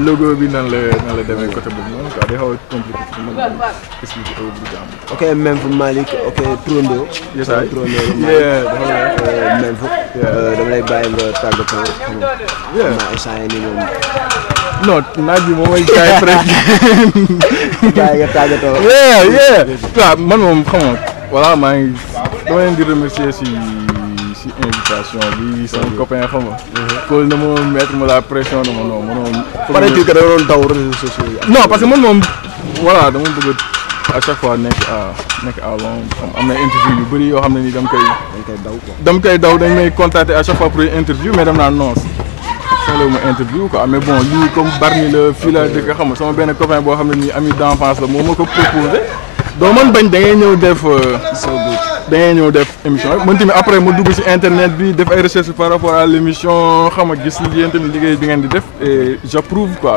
logo bi nan la demee côté boobu noonu quoi day xaw a compliqué pour mën a expliquer ko bu jàmm. ok même fu Malick ok Trondo. yesaay même fu dama lay bàyyi nga tàggatoo xam nga instant yii nii moom. non naaj bi moom mooy jaay presque. bàyyi nga tàggatoo. waaw man moom xam nga voilà maa ngi dama leen di remercier si invitation bi sama copain xam nga call na ma mettre ma la pression na ma non mënoon. paraît-il que da doon daw réseaux sociaux yi. non parce que man moom voilà dama bëgg à chaque fois nekk à long am na interview yu bëri yoo xam ne nii dama koy daw dañ may contacter à chaque fois pour interview mais dem naa non soxla ma interview quoi mais bon lii comme Bargny la fii la dëkk xam nga sama benn copain boo xam ne nii ami d'enfance la moo ma ko proposé donc man bañ da ngay ñëw def da ngay ñëw def émission man tamit après ma dugg ci internet bi def ay recherche par rapport à l'émission xam nga gis yéen tamit liggéey bi ngeen di def et j'approuve quoi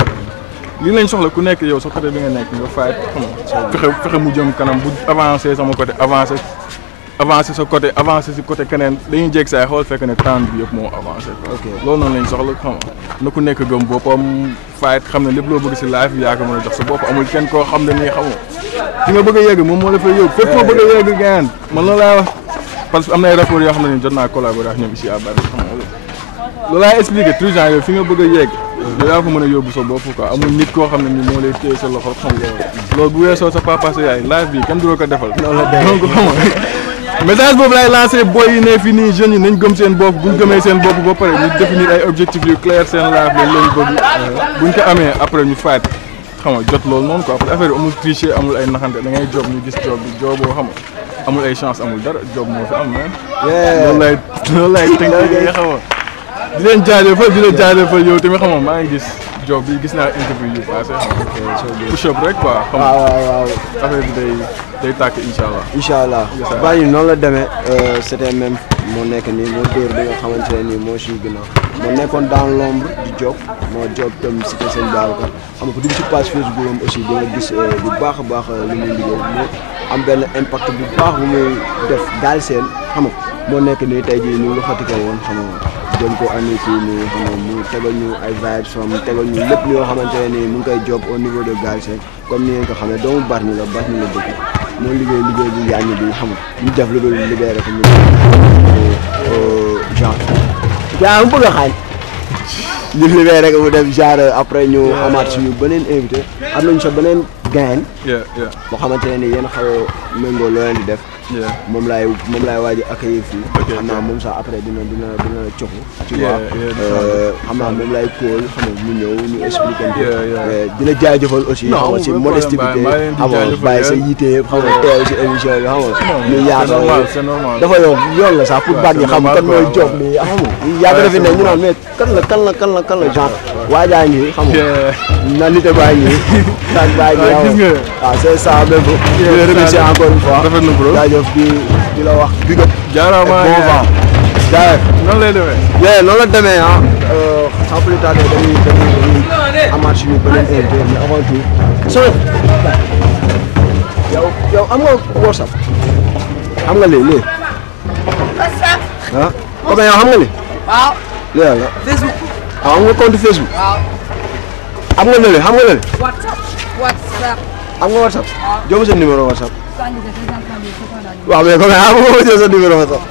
lii lañ soxla ku nekk yow sa côté bi nga nekk nga fayet xam nga fexe mu jëm kanam bu avancé sama côté avancé sa côté avancé si côté keneen dañuy jéeg saay xool fekk ne temps bi yëpp moo avancé quoi. loolu noonu lañ soxla xam nga na ku nekk gëm boppam fayet xam ne lépp loo bëgg si live yaa ko mën a jox sa bopp amul kenn koo xam ne nii xam nga fi nga bëgg a yegg moom moo la fay yóbbu fépp foo bëgg a yegg gaan man loolu laay wax parce que am na ay rapports yoo xam ne nii jot naa collaborer ak ñoom ici à Bargny xam nga loolu laay expliqué toujours yow fi nga bëgg a yegg yaa ko mën a yóbbu sa bopp quoi amul nit koo xam ne ni moo lay téye sa loxo xam nga loolu bu weesoo sa papa sa yaay live bi kenn du la ko defal donc xam nga message boobu laay lancé boy yi ne fii nii jeunes yi nañ gëm seen bopp buñ gëmee seen bopp ba pare ñu définir ay objectifs yu clair seen live lañ leen bëgg buñ ko amee après ñu faat xam nga jot loolu noonu quoi parce que affaire yi amul tricher amul ay naxante da ngay job ñu gis job bi joboo xam nga amul ay chance amul dara job moo fi am man loolu lay tënk xam nga di leen jaajëfal yow tamit xam nga maa ngi gis job bi gis naa interview yu passé push up rek quoi xam nga waaw affaire bi day tàkk incha allah Bargny noonu la demee c'était même moo nekk nii moo dóor bi nga xamante ne nii moo siy ginnaaw moo nekkoon dans l'ombre di job moo job tam cité seen Babacar xam nga ko dugg si page Facebook am aussi di nga gis bu baax a baax li muy liggéey mu am benn impact bu baax bu muy def Galsen xam nga moo nekk nii tey jii nii lu xati ko woon xam nga jëm ko andi fii nii xam nga mu tegal ñu ay vibes mu tegal ñu lépp li nga xamante ne nii mu ngi koy job au niveau de Galsen comme ni ngeen ko xamee doomu Bargny la dëkk moo liggéey bu yaañu bi xam nga ñu def lu dul libéré ko mu genre yaa mu bëgg a xaañ ñu libéré ko mu def genre après ñu amaat suñu beneen invité am nañu sa beneen gain boo xamante ne ni yéen xaw a méngoo loo leen di def moom laay waaj a accueillir fii xam naa moom sax après dina coxu tu vois xam naa moom laay kóol xam nga mu ñëw ñu expliquer dina jaajëfal aussi xam nga si modestie bi xam nga bàyyi sa yite yëpp xam nga teew si émission bi xam nga ñu yaatal dafa yoon la sax pour Bargny xam kan mooy job ni xam nga yàgg na fi ne ñu naan mais kan la genre waajaa ngi xam nga na nite baa ngi tak baa ngi waaw c'est ça même di la remercier encore une fois jaajëf di la wax big up jaaraama bon vent jaajëf noonu lay demee noonu la demee sans plus tarder dañuy amaat suñu beneen invité mais avant tout so yow am nga WhatsApp am nga lii ah comme yow xam nga lii waaw lii la Facebook am nga compte Facebook waaw am nga lële xam nga lële WhatsApp am nga WhatsApp jox ma sa numéro WhatsApp waaw mais comme ah ma jël sa numéro WhatsApp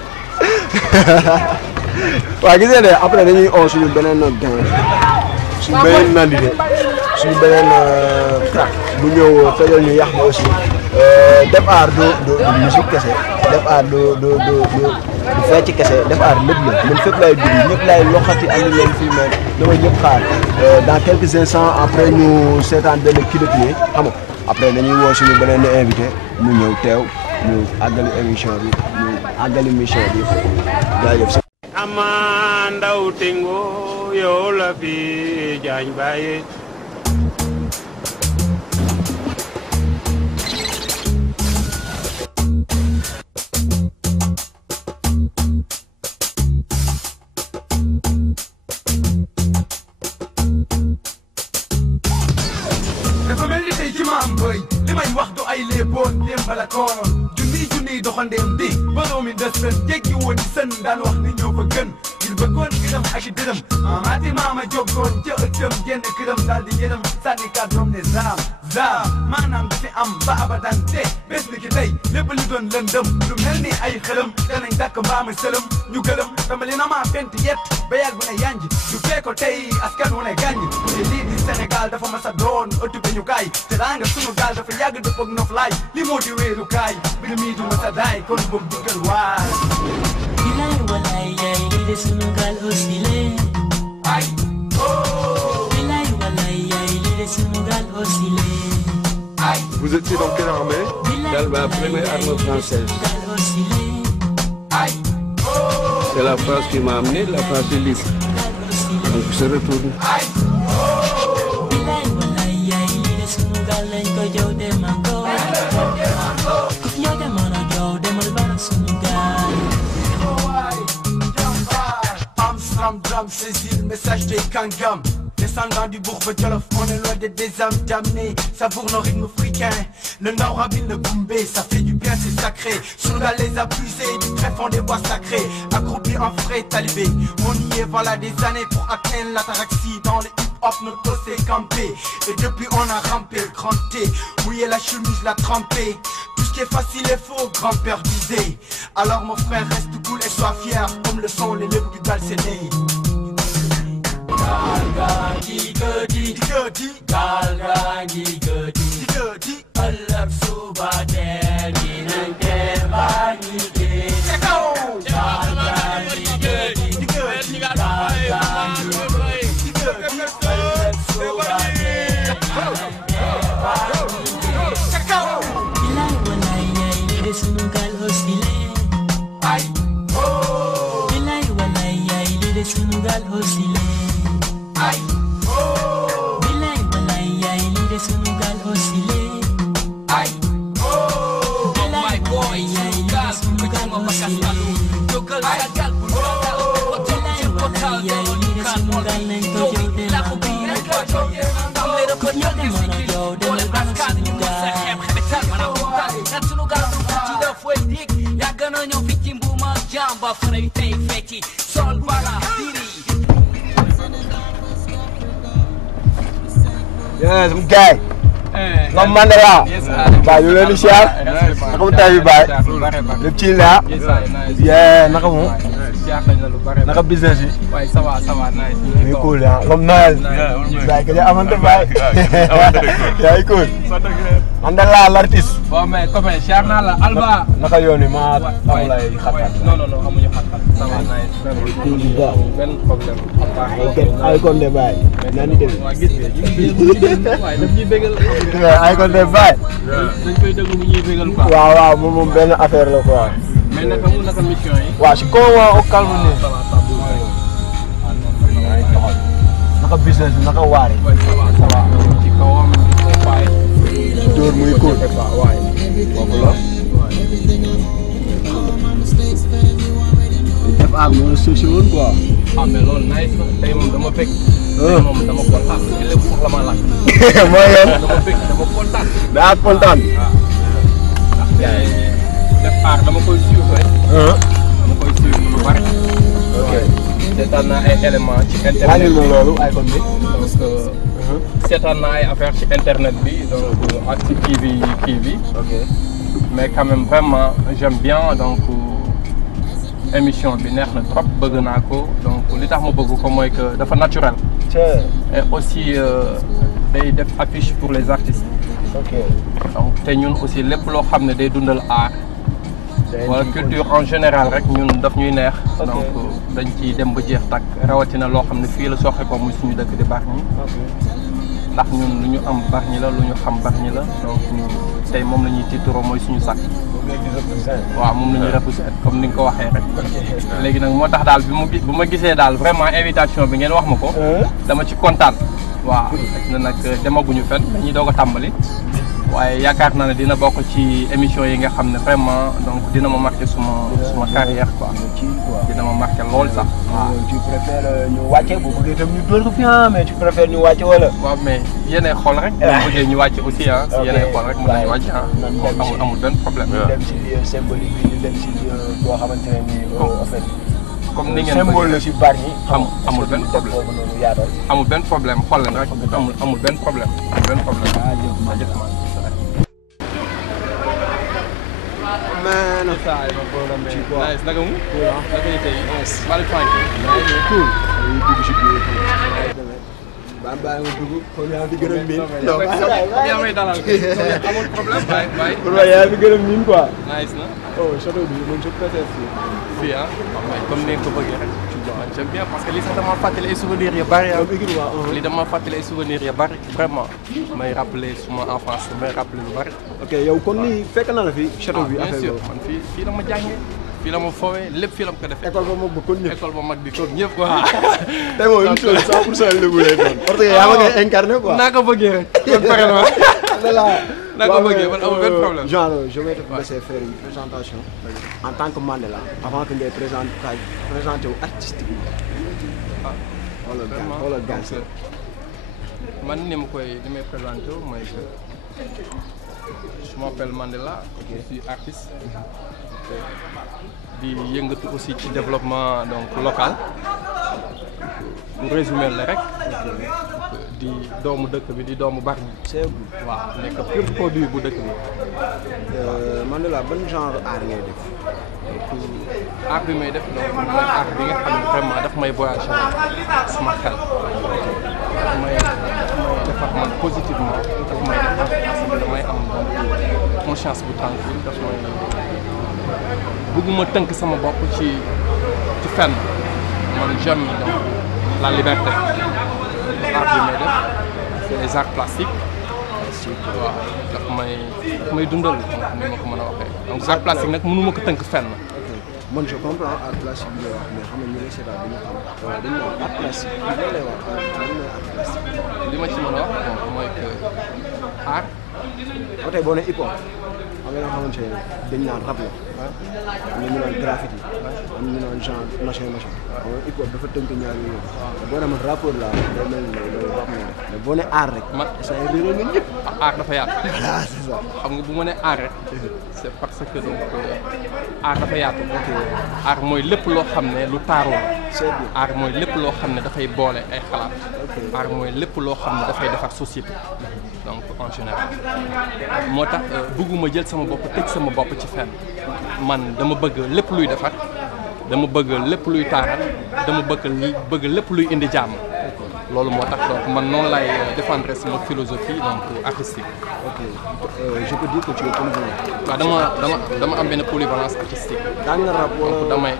waaw gis nga de après dañuy oo suñu beneen gain suñu beneen nandite suñu beneen crack bu ñëw tëjal ñu yàq bi aussi def aar du musique kese def aar du fecc kese def aar lépp la man fépp lay dugg ñëpp lay loxati am leen fii mais dama ñëpp xaar dans quelques instants après ñu seetaan benn clip nii xam nga après dañuy woo suñu beneen invité mu ñëw teew ñu àggali émission bi ñu àggali mission bi jaajëf. ama ndaw tengo yow la fi jaañ bàyyi dafa mel ni tey ci ma am bëy li may wax du ay léeboon démb la koon junniy doxandeem di boroomi ndësën jéggi woon di sën daan wax ni ñoo fa gën ngir bëggoon gërëm ak i dërëm maamaati maama jógoon ca ëttëm génn këram daal di yërëm sànni kàddoom ne zaam maanaam dafi am ba abadan te bés ni ki tey lépp li doon lëndëm lu mel ni ay xëlëm danañ dàkk mbaama sëlëm ñu gëlëm tamali na maa fent yet ba yàgg bu ne yanj du fee ko tey askan wu ne gàññ te lii di Sénégal dafa mas a doon ëttu beñu kaay te daa nga sunu gaal dafa yàgg dëpp ak noflaay li moo di wéeru kaay mbir mi du mas a daay kon boobu duggal waay Bilay walay yaay li de sunu gaal aussi le Vous étiez dans quelle armée? Dans la première armée française. C'est la France qui m'a amené, la France est libre. Donc je retourne. Amsterdam, saisis le message des Kangam. Descendant du Bourbe Jolof, on est loin des âmes damnées. Savoure nos rythmes africains. Le Nord habile le Goumbé, ça fait du bien, c'est sacré. Souda les abusés, du très fond des bois sacrés. Accroupi en frais talibé. On y est voilà des années pour atteindre l'ataraxie. Dans le hip-hop, notre dos s'est campé. Et depuis on a rampé, cranté. Mouillé la chemise, la trempé. Tout ce qui est facile est faux, grand-père disait. Alors mon frère reste cool et sois fier. Comme le sont les plus d'Alcéné. Galga gigadi Galga gigadi Alak suba deri nante bani ke Galga gigadi Galga gigadi Alak suba deri Bilai walaya sunu gal hosile Ay oh Bilai walaya sunu gal hosile Ay, oh, bilay walay ay lide sunugal osile. Ay, oh, my boy, sunugal sunugal osile. Jogal sagal bulgal, hotel hotel ay lide sunugal nento jote la kubira kojo. Tamle do konyo de mono jo de la baskan sunugal. Xebetal mana butal, sunugal ci da foi dik. Ya gëna ñoo fi ci mbuma jamba fray tay feti. Sol bala diri. Yes, some guy. Ngom Mandela. Ba yu leen di siyaar. Naka mu tay bi baay. Lépp ci la. Yeah, naka mu. Naka business yi. Ouais, ça va, nice. C'est cool, hein. Comme Noël. Baay ka amante baay. Yeah, cool. Mandela l'artiste. Bon, mais copain, siyaar naa la Alba. Naka yoon yi ma amulay xat-xat. Non, amuñu xat-xat. Ça va nice. Cool bu baax. Benn problème. Ay kon de baay. Nani dem. Waa gis nga waaye daf ñuy bégal. Ay kon de baay. Dañ koy déglu bu ñuy bégal quoi. Waaw moom benn affaire la quoi. Mais naka mission yi. Waaw si comment au calme ni. Naka business bi naka waare. Ça va. Ci kawam faay. Door muy cool. Waaye. Bokku la. Def ak mo cherché woon quoi. Ah mais loolu nice na. Tey moom dama fekk. Moom dama kontaan. Ci lépp soxla ma laaj. Mooy yoon. Dama fekk dama kontaan. Daa kontaan. Def aar dama koy suivre rek. Dama koy suivre lu bari. Ok. Seetaan naa ay éléments ci internet. Wàññil ma loolu ay kon bi. Donc seetaan naa ay affaires ci internet bi donc ak ci kii bi. Ok. Mais quand même vraiment j'aime bien donc émission bi neex na trop bëgg naa ko donc li tax ma bëgg ko mooy que dafa naturel. Et aussi day def affiche pour les artistes. Ok. Donc te ñun aussi lépp loo xam ne day dundal art. wala culture en général rek ñun daf ñuy neex. donc dañ ciy dem ba jeex takk rawatina loo xam ne fii la soxe ko muy suñu dëkk di Bargny. ndax ñun lu ñu am Bargny la lu ñu xam Bargny la donc tey moom la ñuy tiituroo mooy suñu sac. waaw moom la ñuy repousser comme ni nga ko waxee rek. léegi nag moo tax daal bu ma gisee daal vraiment invitation bi ngeen wax ma ko. dama ci kontaan. waaw fekk na nag demaguñu fenn dañuy doog a tàmbali. waaye yaakaar naa ne dina bokk ci émission yi nga xam ne vraiment donc dina ma marqué suma carrière quoi. dina ma marqué lool sax. waaw tu préfères ñu wàcce bu bëggee itam ñu dóor ko fi mais tu préfères ñu wàcce wala. waaw mais yéenay xool rek. bu bëggee ñu wàcce aussi ah. si yéenay xool rek mën nañu wàcce ah. amul benn problème. ñu dem si lieu symbolique bi ñu dem si lieu boo xamante ne nii. en fait comme ni ngeen symbole la si Bargny. amul benn problème amul benn problème xool leen rek amul benn problème amul benn problème. Man, nice. Naka mu? Naka yi tey? Nice. Bali tranquille. Cool. Ñu dugg si biir. Bamba nga dugg kon yaa fi gën a miin. Non, yaa may dalal. Amul problème, bye. Pour moi yaa fi gën a miin quoi. Nice na. Oh, château bi man je préfère fii. Fii ah. Comme ni nga ko bëggee rek. j'aime bien parce que li sax dama fàttali ay souvenirs yu bari li dama fàttali ay souvenirs yu bari vraiment may rappeler suma enfance may rappeler lu bari. ok yow kon nii fekk na la fi château bi. bien sûr man fii la ma jàngee fii la ma foowee lépp fii la ma ko defee. école ba mag ba kon ñëpp école ba mag bi kon ñëpp quoi. tey moom une chose 100% lébu lay doon. parce que yaa ma ngay incarné quoi. naa ko bëggee rek. kon pare na ma. naa ko bëggee man amul benn problème. genre je vais te laisser faire une présentation en tant que Mandela avant que ngay présenté wu artistiquement. wala gàncax man ni ma koy ni may présenté wu mooy que je m'appelle Mandela. je suis artiste. di yëngatu aussi ci développement donc local. pour résumer la rek. di doomu dëkk bi di doomu Bargny. c'est waaw nekk pur produit bu dëkk bi. Mandela ban genre art ngay def. art bi may def donc mooy art bi nga xam ne vraiment daf may voyager sama xel. daf may defar man positivement daf may defar parce que damay am donc conscience bu tranquille daf may bëgguma tënk sama bopp ci fenn man j'aime donc la liberté. art bi may def c'est les arts plastiques. waaw daf may dundal ni ma ko mën a waxee donc art plastique nag mënu ma ko tënk fenn. man je comprends art plastique bi ngay wax mais xam nga ñu ngi seetaan dañu xam dañu naan art plastique bi lan lay wax art plastique. li ma ci mën a wax donc mooy que art. ba tey boo nee hip hop am na yoo xamante ne dañ naan rap la. am na ñu naan graffiti. am na ñu naan genre machin. xam nga hip hop dafa tënk ñaar yooyu. boo nee man rappeur laa day mel ni loolu rap nga def mais boo nee art rek. man saa yu réeróo ñun ñëpp. art dafa yaatu. voilà c'est ça. xam nga bu ma nee art rek. c'est parce que donc art dafa yaatu. art mooy lépp loo xam ne lu taaroo la. c'est bien. art mooy lépp loo xam ne dafay boole ay xalaat. art mooy lépp loo xam ne dafay defar société. donc en général moo tax bëgguma jël sama bopp tëj sama bopp ci fenn man dama bëgg lépp luy defar dama bëgg lépp luy taaral dama bëgg lépp luy indi jàmm loolu moo tax donc man noonu lay défendre sama philosophie donc artistique. ok je peux dire que tu es polyvalent. waaw dama am benn polyvalence artistique. daan nga rap wala donc damay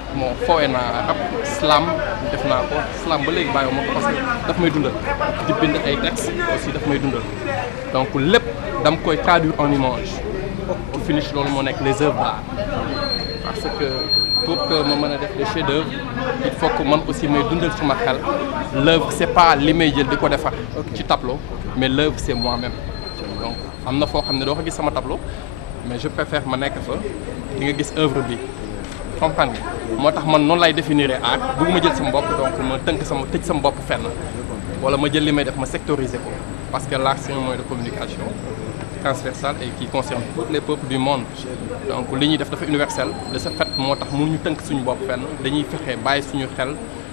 foowe naa rap slam def naa ko slam ba léegi bàyyiwuma ko parce que daf may dundal di bind ay textes aussi daf may dundal donc lépp dama koy traduire en image au finish loolu moo nekk les œuvres d'art parce que pour que ma mën a def des chefs-d'œuvre il faut que man aussi may dundal suma xel l'œuvre c'est pas li may jël di ko defar ci tableau mais l'œuvre c'est moi-même donc am na foo xam ne doo ko gis sama tableau mais je préfère ma nekk fa di nga gis œuvre bi comprendre nga moo tax man noonu lay définir art bëgguma jël sama bopp donc ma tëj sama bopp fenn wala ma jël li may def ma sectoriser ko parce que l'art c'est un moyen de communication transversal et qui concerne tous les peuples du monde donc li ñuy def dafa universel de ce fait moo tax mënuñu tënk suñu bopp fenn dañuy fexe bàyyi suñu xel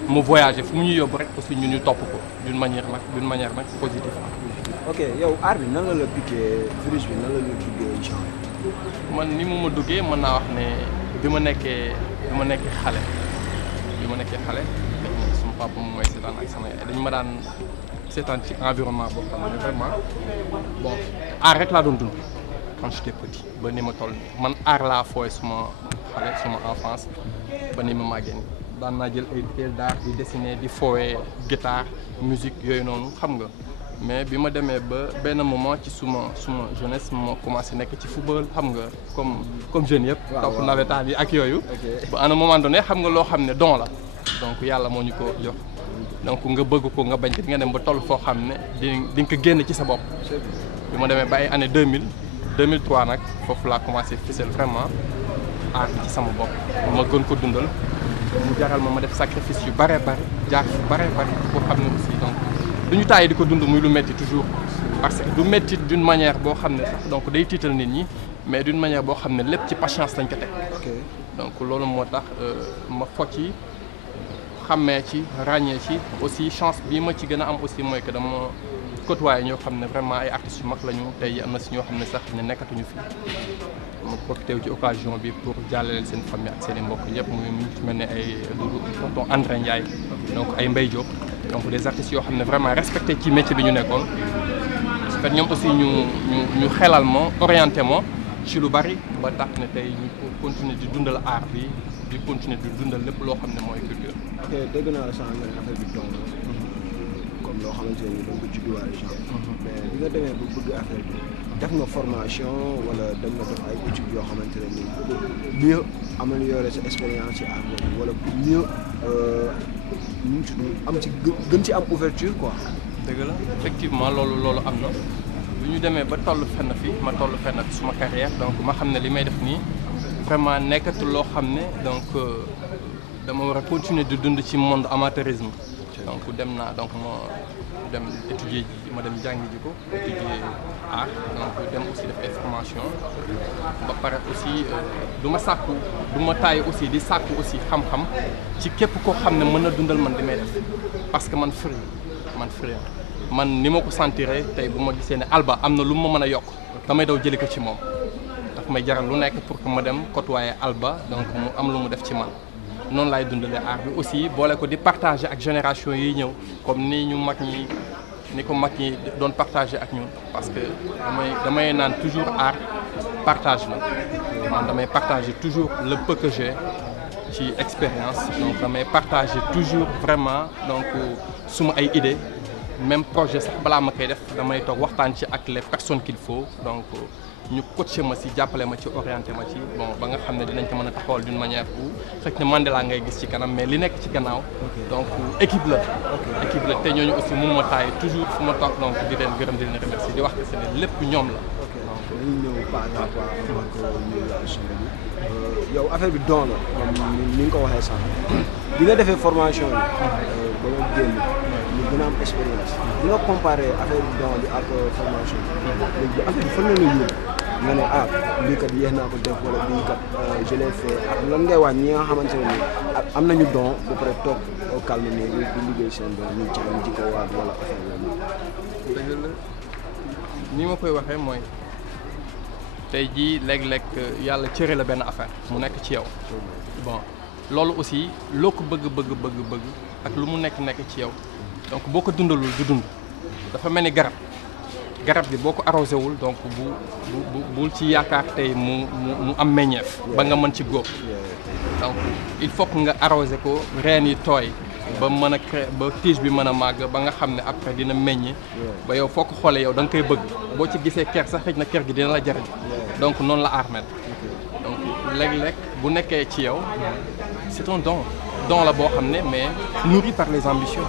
mu voyager fu mu ñu yóbbu rek aussi ñun ñu topp ko d'une manière nag positive. ok yow art bi nan la piqué virus bi nan la duggee genre. man ni mu ma duggee mën naa wax ne bi ma nekkee xale sama papa moom mooy seetaan ak sama yaay dañu ma daan seetaan ci environnement boo xam ne vraiment bon art rek laa doon dund quand j'étais petit ba ni ma toll man art laa fooy suma enfance ba ni ma màggee nii daan naa jël ay téel d'art di dessiner di fooyee guitare musique yooyu noonu xam nga mais bi ma demee ba benn moment ci suma jeunesse moo commencé nekk ci football xam nga comme jeunes yëpp. topp nawetaan yi ak yooyu. ba à un moment donné xam nga loo xam ne don la donc yàlla moo ñu ko jox donc nga bëgg ko nga bañ ko di nga dem ba toll foo xam ne di nga ko génn ci sa bopp. bi ma demee ba ay année 2003 nag foofu laa commencé fësal vraiment art ci sama bopp ma gën ko dundal mu jaral ma def sacrifice yu bare jaar yu bare boo xam ne aussi donc. duñu tàyyi di ko dund muy lu metti toujours parce que du metti d'une manière boo xam ne sax donc day tiital nit ñi mais d'une manière boo xam ne lépp ci patience lañ ko teg donc loolu moo tax ma fo ci xàmmee ci ràññee ci aussi chance bii ma ci gën a am aussi mooy que dama côtoyé ñoo xam ne vraiment ay artistes yu mag lañu tey am na si ñoo xam ne sax ne nekkatuñu fi ma profité ci occasion bi pour jàllale seen famille ak seen i mbokk yëpp muy ci mel ne ay tonton André Ndiaye donc ay Mbaye Diop donc des artistes yoo xam ne vraiment respecté ci métier bi ñu nekkoon parce que ñoom aussi ñu xelal ma orienté ma ci lu bari ba tax ne tey ñu continuer di dundal art bi di continuer di dundal lépp loo xam ne mooy culture. ok dégg naa la sànq nga ne affaire bi don la comme loo xamante ne da nga ko judduwaale genre. mais bi nga demee ba bëgg affaire bi def nga formation wala dem nga def ay études yoo xamante ne nii pour mieux améliorer sa expérience ci art boobu wala pour mieux nu mu tudd am ci gën ci am ouverture quoi. dëgg la effectivement loolu am na bu ñu demee ba toll fenn fi ma toll fenn fi suma carrière donc ma xam ne li may def nii vraiment nekkatul loo xam ne donc dama war a continuer di dund ci monde amateurisme donc dem naa donc ma dem étudier ji ma dem jàngi ji ko étudier art donc dem aussi def ay formation ba pare aussi du ma sàkku du ma tàyyi aussi di sàkku aussi xam-xam ci képp koo xam ne mën na dundal man di may def parce que man free man ni ma ko sentiree tey bu ma gisee ne Alba am na lu ma mën a yokk damay daw jëli ko ci moom daf may jaral lu nekk pour que ma dem côtoyer Alba donc mu am lu mu def ci man noonu laay dundalee art bi aussi boole ko di partager ak génération yi ñëw comme ni ko mag ñi doon partager ak ñun parce que damay naan toujours art partage la man damay partager toujours le peu que j'ai ci expérience donc damay partager toujours vraiment donc suma ay idées même projet sax balaa ma koy def damay toog waxtaan ci ak les personnes qu'il faut donc ñu coacher ma si jàppale ma ci orienté ma ci bon ba nga xam ne dinañ ko mën a taxawal d'une manière où xëy na Mandela ngay gis ci kanam mais li nekk ci gannaaw donc équipe la te ñooñu aussi mënu ma taay toujours fu ma toog donc di leen gërëm di leen remercier di wax que c'est lépp ñoom la. dañuy ñëw pas à pas ak ñu la sonné bi yow affaire bi don la comme ni nga ko waxee sax bi nga defee formation bi ba nga génn ñu gën a am expérience bi nga comparé affaire bi don bi ak formation bi léegi affaire bi fan la ñuy yóbbu nga ne lii kat yéex naa ko def wala bii kat je l'ai fait ak lan ngay wax ñi nga xamante ne nii am nañu don ba pare toog au calme nii di liggéey seen don ñu ci am jikko waat wala affaire yooyu. dëgg la ni ma koy waxee mooy tey jii léeg-léeg yàlla cëre la benn affaire mu nekk ci yow bon loolu aussi loo ko bëgg ak lu mu nekk ci yow donc boo ko dundalul du dund dafa mel ni garab bi boo ko arrosé wul donc bul ci yaakaar tey mu am meññeef ba nga mën ci góob donc il faut que nga arrosé ko reen yi tooy ba mën a créer ba tige bi mën a màgg ba nga xam ne après dina meññ ba yow foo ko xoolee yow da nga koy bëgg boo ci gisee ker sax xëj na ker gi dina la jariñ donc noonu la art mel donc léeg-léeg bu nekkee ci yow c'est un don la boo xam ne mais nourri par les ambitions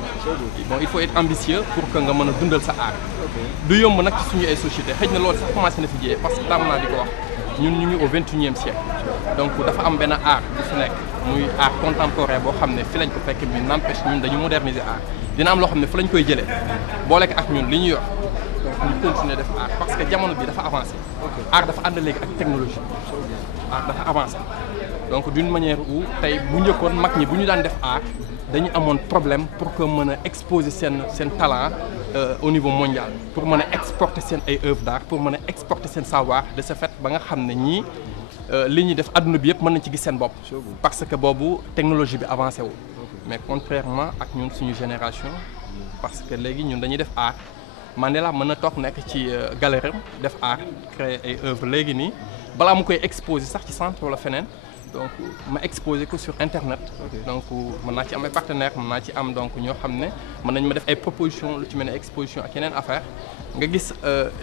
bon il faut être ambitieux pour que nga mën a dundal sa art du yomb nag ci suñu ay société xëj na loolu sax commencé na fi jiyee parce que tàmm naa di ko wax ñun ñu ngi au 21e siècle donc dafa am benn art bu fi nekk muy art contemporain boo xam ne fi lañ ko fekk bi n'empêche ñun dañu moderniser art dina am loo xam ne fi lañ koy jëlee boole ko ak ñun li ñu yor donc ñu continuer def art parce que jamono bi dafa avancé art dafa ànd léegi ak technologie art dafa avancé donc d'une manière où tey bu njëkkoon mag ñi bu ñu daan def art dañu amoon problème pour que mën a exposer seen talent au niveau mondial pour mën a exporter seen ay œuvres d'art pour mën a exporter seen savoir de ce fait ba nga xam ne ñii li ñuy def adduna bi yëpp mën nañ ci gis seen bopp parce que boobu technologie bi avancé wul mais contrairement ak ñun suñu génération parce que léegi ñun dañuy def art Mandela mën na toog nekk ci galerie def art créer ay œuvres léegi nii balaa mu koy exposer sax ci centre wala feneen donc ma exposé ko sur internet donc mën naa ci am ay partenaires mën naa ci am donc ñoo xam ne mën nañ ma def ay propositions lu ci mel ne exposition ak yeneen affaire nga gis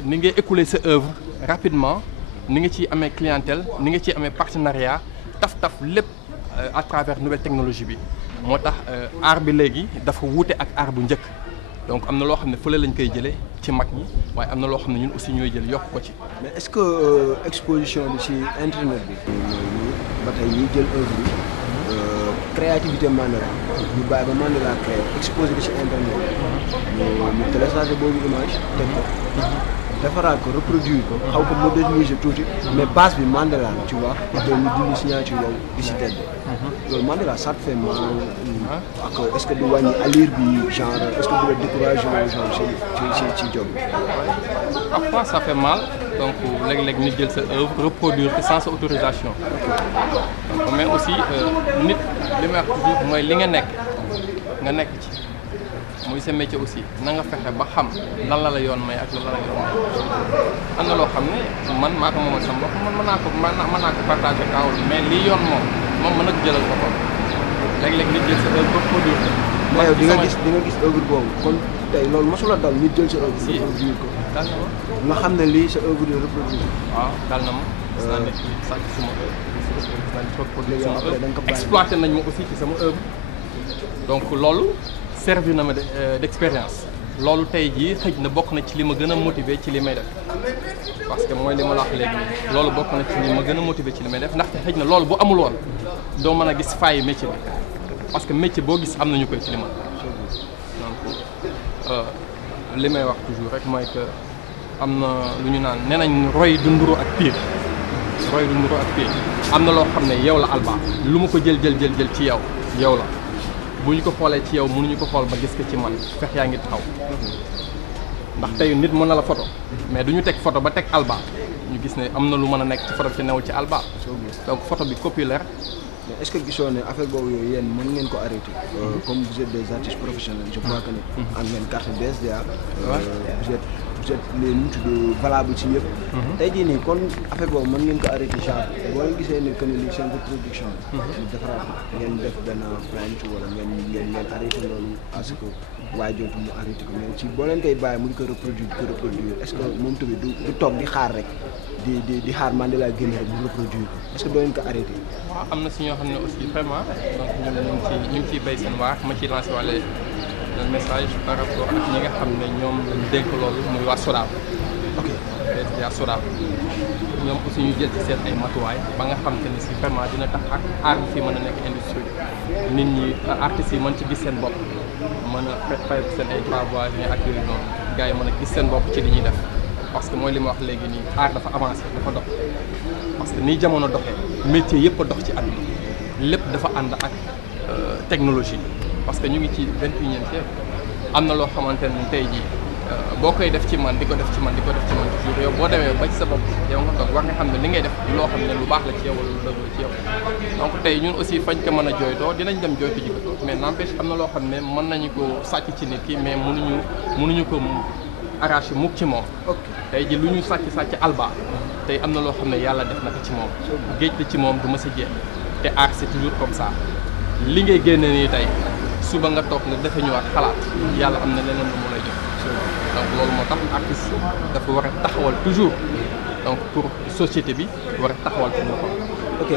ni ngay écouler sa œuvre rapidement ni nga ciy amee clientèle ni nga ciy amee partenariat taf lépp à travers nouvelle technologie bi moo tax art bi léegi dafa wuute ak art bu njëkk donc am na loo xam ne fële lañ koy jëlee ci mag ñi waaye am na loo xam ne ñun aussi ñooy jël yokk ko ci. mais est-ce que exposition bi ci internet bi. ba tey ñuy jël œuvre bi créativité Mandela ñu bàyyi ba Mandela créé exposé ko ci internet ñu téléchargé boobu image teg ko defaraat ko reproduire ko xaw ko moderniser tuuti mais base bi Mandela tu vois après ñu dindi signature yow di si tedd loolu Mandela ça te fait mal ak est-ce que du wàññi allure bi genre est-ce que du la décourager genre ci job bi. Parfois ça fait mal donc léeg-léeg nit jël sa œuvre reproduire ko sans sa autorisation donc mais aussi nit li may wax toujours mooy li nga nekk ci muy sa métier aussi na nga fexe ba xam lan la yoon may ak lan la yoon may am na loo xam ne man maa ko moomal sama bopp man mën naa ko partagé kaw mais lii yoon moom mën na ko jëlal ko léeg-léeg nit jël sa œuvre produire ko. mais yow di nga gis œuvre boobu kon tey loolu mosula dal nit jël sa œuvre reproduire ko. dal na ma nga xam ne lii sa œuvre de reproduire. waaw dal na ma. gis naa nit ñi sàcc suma œuvre gis naa nit reproduire sama après da nga ko œuvre bàyyi. exploité nañ ma aussi ci sama œuvre donc loolu servi na ma d'expérience loolu tey jii xëj na bokk na ci li ma gën a motiver ci li may def parce que mooy li ma la wax léegi nii loolu bokk na ci li ma gën a motiver ci li may def ndaxte xëj na loolu bu amul woon doo mën a gis faille métier bi parce que métier boo gis am nañu koy ci li ma donc li may wax toujours rek mooy que am na lu ñu naan nee nañ roy du nduru ak pire roy du nduru ak pire am na loo xam ne yow la Alba lu ma ko jël ci yow la bu ñu ko xoolee ci yow mënuñu ko xool ba gis ko ci man fex yaa ngi taxaw ndax tey nit mën na la photo mais du ñu teg photo ba teg Alba ñu gis ne am na lu mën a nekk ci photo ci newul ci Alba donc photo bi populaire. mais est-ce que gisoo ne affaire boobu yooyu yéen mën ngeen ko arrêter. comme vous êtes des artistes professionnels je crois que ne. am ngeen carte BSDA. vous êtes les nu tudd valable ci yëpp. tey jii nii kon affaire boobu mën ngeen ko arrêter genre boo leen gisee ne que ne lii seen production. ñu defaraat ngeen def benn plainte wala ngeen arrêter loolu parce que waaye jooju mu arrêter ko mais ci boo leen koy bàyyi mu di ko reproduire est-ce que moom tamit du toog di xaar rek di xaar Mandela génn rek mu reproduire ko est-ce que doo leen ko arrêter. waaw am na si ñoo xam ne aussi vraiment donc ñu ngi ciy béy seen waar ma ciy lancé wàlle message par rapport ak ñi nga xam ne ñoom lañ dénk loolu muy waa SODAV. ok waa SODAV ñoom aussi ñu jël ci seen ay matuwaay ba nga xam te ni si vraiment dina tax ak art bi fii mën a nekk industrie nit ñi artistes yi mën ci gis seen bopp mën a fay seen ay travaux ak yooyu noonu gars yi mën a gis seen bopp ci li ñuy def parce que mooy li ma wax léegi nii art dafa avancé dafa dox parce que nii jamono doxee métier yëpp a dox ci àdduna lépp dafa ànd ak technologie parce que ñu ngi ci 21e siècle am na loo xamante ne tey jii boo koy def ci man di ko def ci man toujours yow boo demee ba ci sa bopp yow nga toog war nga xam ne li ngay def loo xam ne lu baax la ci yow wala lu dëgg la ci yow donc tey ñun aussi fañ ko mën a jooytoo dinañ dem jooytu ji ko mais n'empêche am na loo xam ne mën nañu ko sàcc ci nit ki mais mënuñu ko arraché mukk ci moom tey ji lu ñu sàcc Alba tey am na loo xam ne yàlla def na ko ci moom géej la ci moom du ma sa jeex te art c'est toujours comme ça li ngay génne nii tey suba nga toog nga defe ñëwaat xalaat yàlla am na leneen lu mu lay jox donc loolu moo tax artiste dafa war a taxawal toujours donc pour société bi war a taxawal pour boppam. ok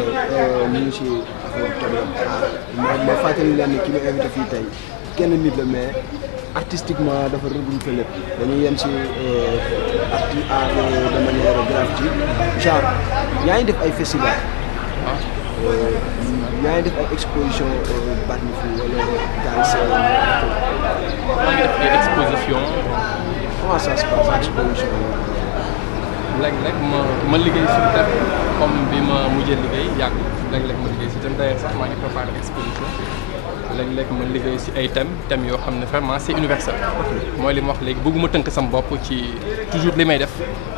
ñu ngi si affaire Kébémer ma fàttali leen ne ki ma invité fii tey kenn nit la mais artistiquement dafa regroupé lépp dañuy yem si art de manière graphique genre yaa ngi def ay festival yaa ngi def ay exposition Bargny fii wala gars yi maa ngi def ay exposition. comment ça se passe exposition léeg-léeg ma liggéey sur thème comme bi ma mujjee liggéey yàgg léeg-léeg ma liggéey si thème d'ailleurs sax maa ngi préparé exposition léeg-léeg ma liggéey si ay thèmes yoo xam ne vraiment c'est universel. mooy li ma wax léegi bëgguma tënk sama bopp ci toujours li may def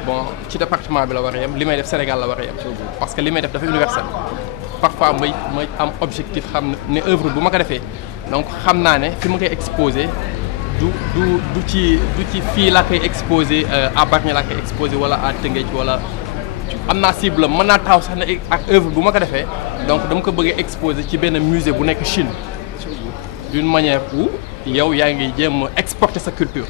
bon ci département bi la war a yem li may def Sénégal la war a yem parce que li may def dafa universel. parfois may am objectif xam ne œuvre bu ma ko defee donc xam naa ne fi ma koy exposé du ci fii laa koy exposé à Bargny laa koy exposé wala à Tëngéej wala am naa cible mën naa taxaw sax ne ak œuvre bu ma ko defee donc dama ko bëgg a exposé ci benn musée bu nekk Chine d'une manière où yow yaa ngi jéem a exporter sa culture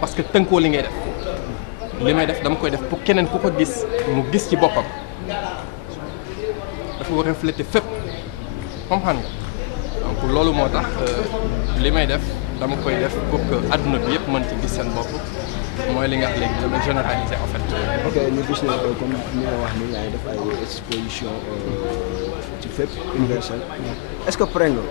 parce que tënkoo li ngay def li may def dama koy def pour keneen ku ko gis mu gis ci boppam dafa war a refléter fépp comprendre nga donc loolu moo tax li may def dama koy def pour que adduna bi yëpp mën ci gis seen bopp mooy li nga xam léegi dama généraliser en fait. ok ñu gis ne comme ni nga wax ni yaa ngi def ay exposition ci fépp universel est-ce que pare nga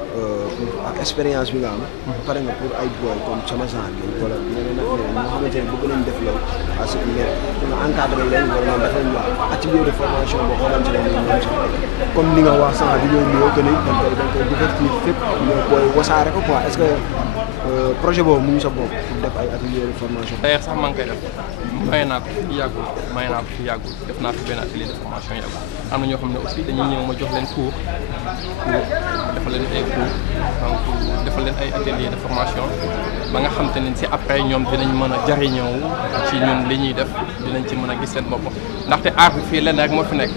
pour ak expérience bi nga am pare nga pour ay boy comme sama genre bi wala ñeneen ak ñeneen ñoo xamante ne bëgg nañ def loolu parce que nga encadré leen wala nga defal ñu atelier de formation boo xamante ne nii moom sax comme ni nga wax sànq di ñëw que ni da nga koy divertir fépp ñoo booy wasaare ko quoi est-ce que projet boobu mu ngi sa bopp pour def ay atelier de formation. d'ailleurs sax maa ngi koy def may naa ko fi yàggul def naa fi benn atelier de formation yàggul am na ñoo xam ne aussi dañuy ñëw ma jox leen cours defal leen ay cours donc defal leen ay atelier de formation ba nga xam te ne si après ñoom dinañ mën a jariñoo ci ñun li ñuy def dinañ ci mën a gis seen bopp ndaxte art bi fii lenn rek moo fi nekk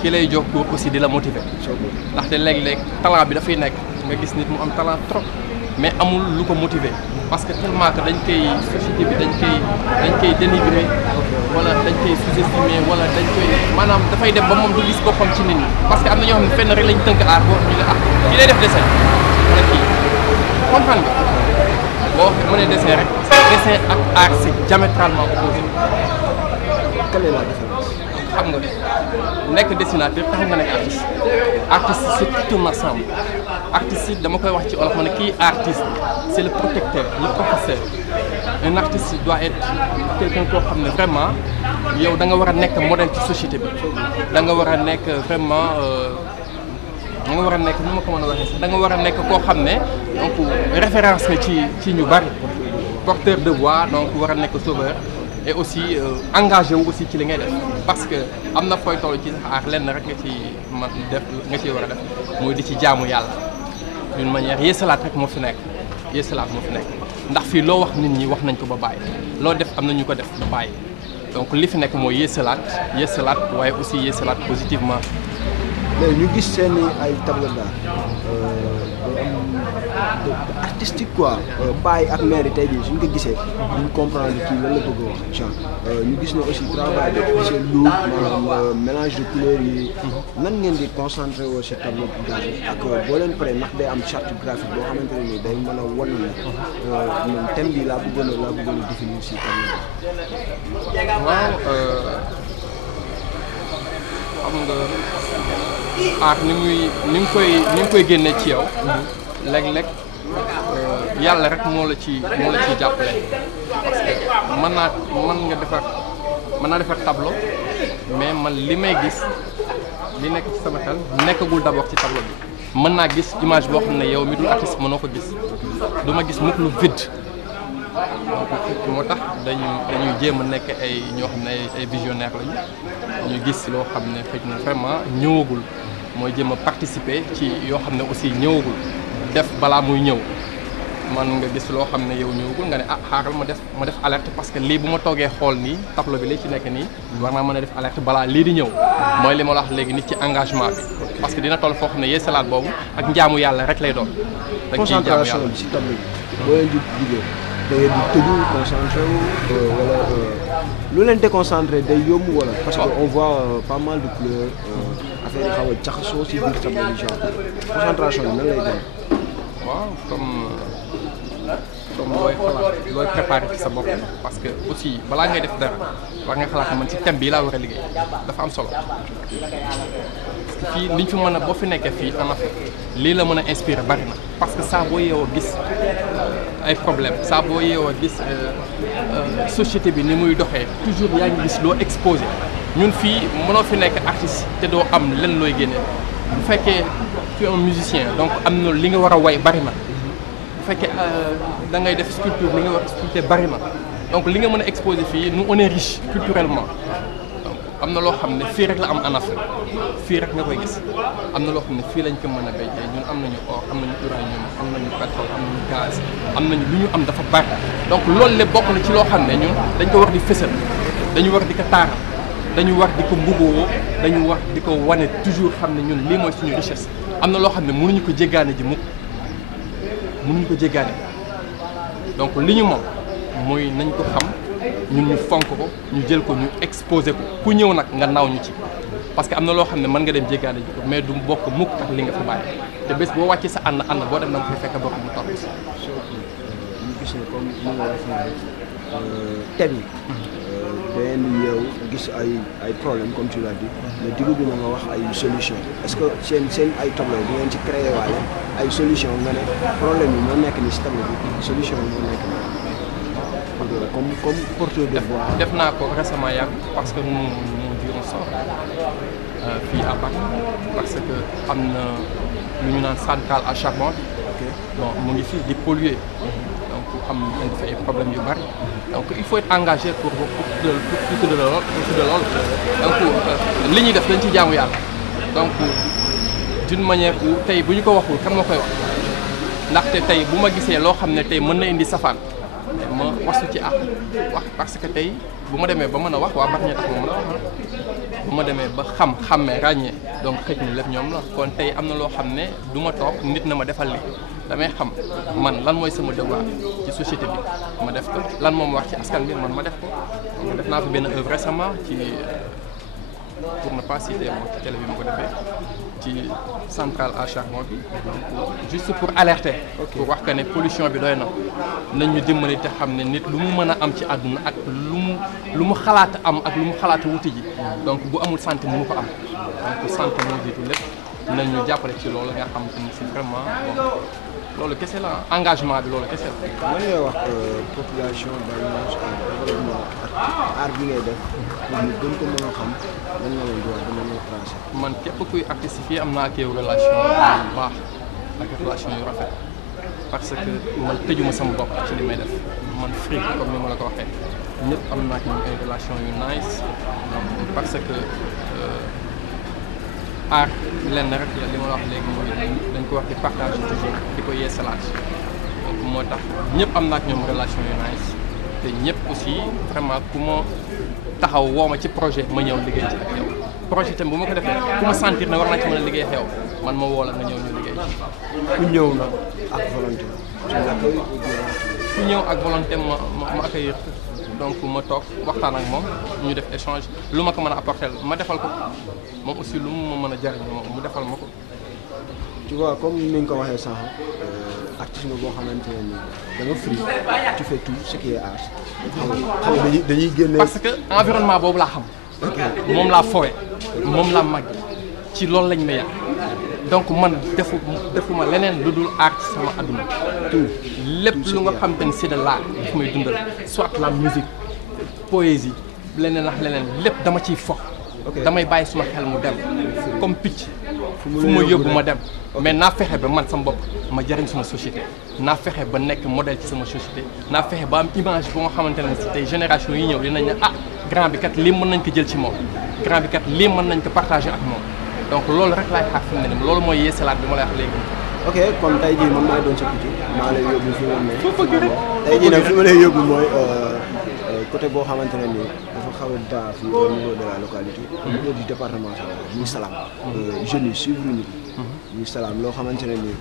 kii lay jox cours aussi di la motiver ndaxte léeg-léeg talent bi dafay nekk nga gis nit mu am talent trop mais amul lu ko motiver parce que tellement que dañ koy société bi dañ koy dénigrer wala dañ koy sous-estimer wala dañ koy maanaam dafay dem ba moom du gis boppam ci nit ñi parce que am na ñoo xam ne fenn rek lañ tënk aar boo ñu ne kii lay def dessin wala kii comprendre nga boo mënee dessin rek dessin ak art c'est diamétralement opposé. Quelle est la différence? xam nga nekk dessinateur tax nga nekk artiste artiste c'est tout un ensemble artiste yi dama koy wax ci olof ma ne kii artiste c'est le protecteur le professeur un artiste doit être quelqu'un koo xam ne vraiment yow da nga war a nekk modèle ci société bi da nga war a nekk vraiment da nga war a nekk nu ma ko mën a waxee sax da nga war a nekk koo xam ne donc référence nga ci ñu bari porteur de voix donc war a nekk sauveur et aussi engagé wu aussi ci li ngay def parce que am na fooy toll ci sax aar lenn rek nga ci man def nga ciy war a def mooy di ci jaamu yàlla d'une manière yeesalaat rek moo fi nekk yeesalaat moo fi nekk ndax fii loo wax nit ñi wax nañ ko ba bàyyi loo def am na ñu ko def ba bàyyi donc li fi nekk mooy yeesalaat waaye aussi yeesalaat positivement. léegi ñu gis seen ay tableau d'art artistique quoi baay ak mère tey jii suñ ko gisee duñ comprendre kii lan la bëgg a wax genre ñu gis ne aussi travail bi c'est lourd maanaam mélange de couleurs yi nan ngeen di concentré woo si tableau d'art ak boo leen pare ndax day am charte graphique boo xamante ne nii day mën a wan ne man thème bi laa bëggoon a définir si tableau bi. waaw xam nga art ni nga koy génne ci yow léeg-léeg yàlla rek moo la ci jàppale parce que mën naa defar tableau mais man li may gis li nekk ci sama xel nekkagul d'abord ci tableau bi mën naa gis image boo xam ne yow mi dul artiste mënoo ko gis du ma gis mukk lu vide donc moo tax dañuy jéem a nekk ay ñoo xam ne ay visionnaire lañu ñu gis loo xam ne xëy na vraiment ñëwagul mooy jéem a participer ci yoo xam ne aussi ñëwagul def balaa muy ñëw man nga gis loo xam ne yow ñëwagul nga ne xaaral ma def alerte parce que lii bu ma toogee xool nii tableau bi li ci nekk nii war naa mën a def alerte balaa lii di ñëw mooy li ma la wax léegi nit ci engagement bi parce que dina toll foo xam ne yeesalaat boobu ak njaamu yàlla rek lay doon. da nga ciy njaamu yàlla concentration bi si tableau bi boo leen di liggéey da ngeen di tëju concentré wu wala lu leen déconcentré day yomb wala. parce que on voit pas mal de couleurs affaire yi xaw a jaxasoo si biir tableau bi genre concentration bi nan lay dem. waaw comme looy xalaat looy préparé ci sa bopp parce que aussi balaa ngay def dara war nga xalaat man ci thème bii laa war a liggéey dafa am solo parce que fii liñ fi mën a boo fi nekkee fii en Afrique lii la mën a inspiré bari na parce que saa boo yeewoo gis ay problème saa boo yeewoo gis société bi ni muy doxee toujours yaa ngi gis loo exposé ñun fii mënoo fi nekk artiste te doo am lenn looy génne bu fekkee tu es un musicien donc am na li nga war a way bari na bu fekkee da ngay def sculpture li nga war a sculpter bari na donc li nga mën a exposer fii nous on est riche culturellement donc am na loo xam ne fii rek la am en Afrique fii rek nga koy gis am na loo xam ne fii lañ ko mën a béyee ñun am nañu or am nañu uranium am nañu pétrole am nañu gaz am nañu lu ñu am dafa bari donc loolu lépp bokk na ci loo xam ne ñun dañ ko war di fësal dañu war di ko taaral dañu war di ko mbugoo dañu war di ko wane toujours xam ne ñun lii mooy suñu richesse am na loo xam ne mënuñu ko jéggaane ji mukk mënuñu ko jéggaane donc li ñu moom mooy nañ ko xam ñun ñu fonk ko ñu jël ko ñu exposé ko ku ñëw nag nga naaw ñu ci parce que am na loo xam ne mën nga dem jéggaane ji ko mais du bokk mukk ak li nga fi bàyyi te bés boo wàccee sa ànd boo dem na nga koy fekk bokk mu topp si. ñu gis ne comme ni nga waxee thème yi dangeen di yeew gis ay problème comme tu l'as dit mais diggu bi nga wax ay solution est-ce que seen ay tableau di ngeen ci créé waaye ay solution nga ne problème yi ñoo nekk ni si tableau bi solution yi ñoo nekk ni comme porteur de voix. def naa ko récemment yàgg parce que nous vivons ça fii à Paris parce que am na lu ñu naan centrale à charbon bon mu ngi fii di polluer am indi fa ay problèmes yu bari donc il faut être engagé pour tudd lool donc li ñuy def dañ ci jaamu yàlla donc d'une manière où tey bu ñu ko waxul kan moo koy wax ndaxte tey bu ma gisee loo xam ne tey mën na indi safaan ma wasu ci wax parce que tey bu ma demee ba mën a wax waa Bargny tax ma mën a wax bu ma demee ba xàmmee ràññee donc xëj na lépp ñoom la kon tey am na loo xam ne du ma toog nit na ma defal li damay xam man lan mooy sama devoir ci société bi ma def ko lan moom wax ci askan bi man ma def ko donc def naa fi benn œuvre récemment ci pour ne pas citer moom ci télé bi ma ko defee ci centrale à charbon bi donc juste pour alerter pour wax que ne pollution bi doy na nañ ñu dimbali te xam ne nit lu mu mën a am ci àdduna ak lu mu xalaat am ak lu mu xalaat wuti ji donc bu amul santé mënu ko am donc santé moo jiitu lépp nañ ñu jàppale ci loolu nga xam te ni c'est vraiment bon loolu kese la engagement bi loolu kese la. lan ngay wax population Bargny ak développement art bi ngay def pour ñu gën ko mën a xam lan nga leen di wax dina ñëw tracé. man képp kuy artiste fii am naa ak yow relation yu baax ak relation yu rafet parce que man tëjuma sama bopp ci li may def man free comme ni ma la ko waxee ñëpp am naa ak ñoom ay relation yu nice donc parce que art lenn rek la li ma la wax léegi mooy dañ ko wax di partage toujours di ko yeesalaat donc moo tax ñëpp am naa ak ñoom relation yu nice te ñëpp aussi vraiment ku ma taxaw woo ma ci projet ma ñëw liggéey ci ak yow projet tam bu ma ko defee ku ma sentir ne war naa ci mën a liggéey xew man ma woo la nga ñëw ñu liggéey ci. ku ñëw na ak volonté ku ñëw ak volonté ma accueillir donc ma toog waxtaan ak moom ñu def échange lu ma ko mën a apporter ma defal ko moom aussi lu mu ma mën a jariñ moom mu defal ma ko. tu vois comme ni nga ko waxee sànq artiste nga boo xamante ne nii da nga free tu fais tout ce qui est art xam nga dañuy génne. parce que environnement boobu laa xam. moom laa fowe moom laa màgg ci loolu lañ ma yar donc man defuma leneen lu dul art ci sama adduna tout lépp lu nga xam te ne c'est de l'art daf may dundal soit la musique poésie leneen ak leneen lépp dama ciy fox damay bàyyi suma xel mu dem comme picc fu ma yóbbu ma dem mais naa fexe ba man sama bopp ma jariñ sama société naa fexe ba nekk modèle ci sama société naa fexe ba am image bu nga xamante ne si tey génération yi ñëw dinañ ne ah grand bi kat lii mën nañ ko jël ci moom grand bi kat lii mën nañ ko partager ak moom donc loolu rek laay xaar fi mu ne nii loolu mooy yeesalaat bi ma lay wax léegi. ok kon tey jii man maay doon sa picc maa lay yóbbu fi mu ne. tey jii nag fi ma lay yóbbu mooy côté boo xamante ne nii dafa xaw a daa fii au niveau de la localité. au niveau du département muy Salam. jeunes yi suivre ñu muy Salam loo xamante ne nii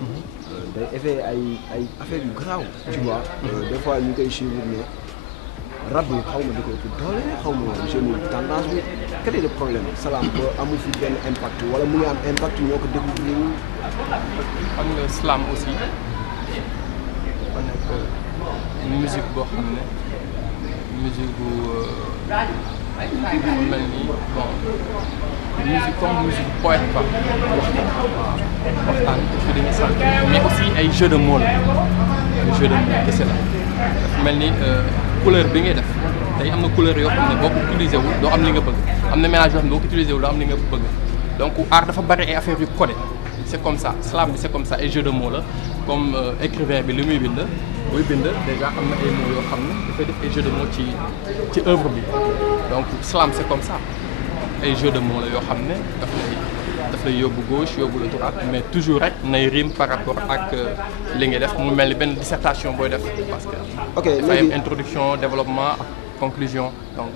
day éveiller ay affaires yu garaaw. tu vois des fois ñu koy suivre ne rab bi xaw ma di ko ëpp doole xaw ma jeunes yi tendance bi quel est le problème Salam ba amul fi benn impact wala mu ngi am impact ñoo ko découvrir. xam nga Salam aussi dafa nekk musique boo xam ne musique bu mel ni bon musique comme musique poète quoi waxtaan fi dañuy sant mais aussi ay jeu de mots la ay jeu de mots kese la dafa mel ni couleur bi ngay def tey am na couleur yoo xam ne boo ko utilisé wul doo am li nga bëgg am na mélange yoo xam ne boo ko utilisé wul doo am li nga bëgg donc art dafa bari ay affaires yu codé c'est comme ça Salam bi c'est comme ça ay jeu de mots la comme écrivain bi li muy bind buy bind déjà am na ay mots yoo xam ne dafay def ay jeu de mots ci œuvre bi donc Salam c'est comme ça ay jeu de mots la yoo xam ne daf lay yóbbu gauche yóbbu la droite mais toujours rek nay rime par rapport ak li ngay def mu mel ni benn dissertation booy def parce que dafay am introduction développement ak conclusion donc.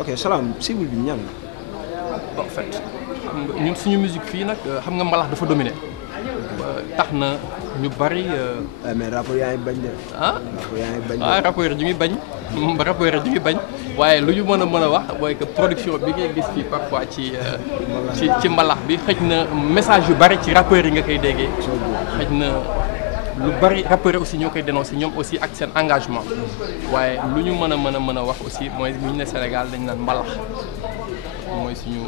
ok Salam cible bi ñan la. en fait xam nga ñun suñu musique fii nag xam nga mbalax dafa dominé tax na ñu bari. mais rapport yaa ngi bañ de. rapport ñu ngi bañ. rapport ñu ngi bañ waaye lu ñu mën a wax mooy que production bi ngay gis fii parfois ci mbalax bi xëj na message yu bari ci rappeurs yi nga koy déggee. xëj na lu bari rappeurs aussi ñoo koy dénoncer ñoom aussi ak seen engagement waaye lu ñu mën a wax aussi mooy bu ñu ne Sénégal dañ naan mbalax. mooy suñu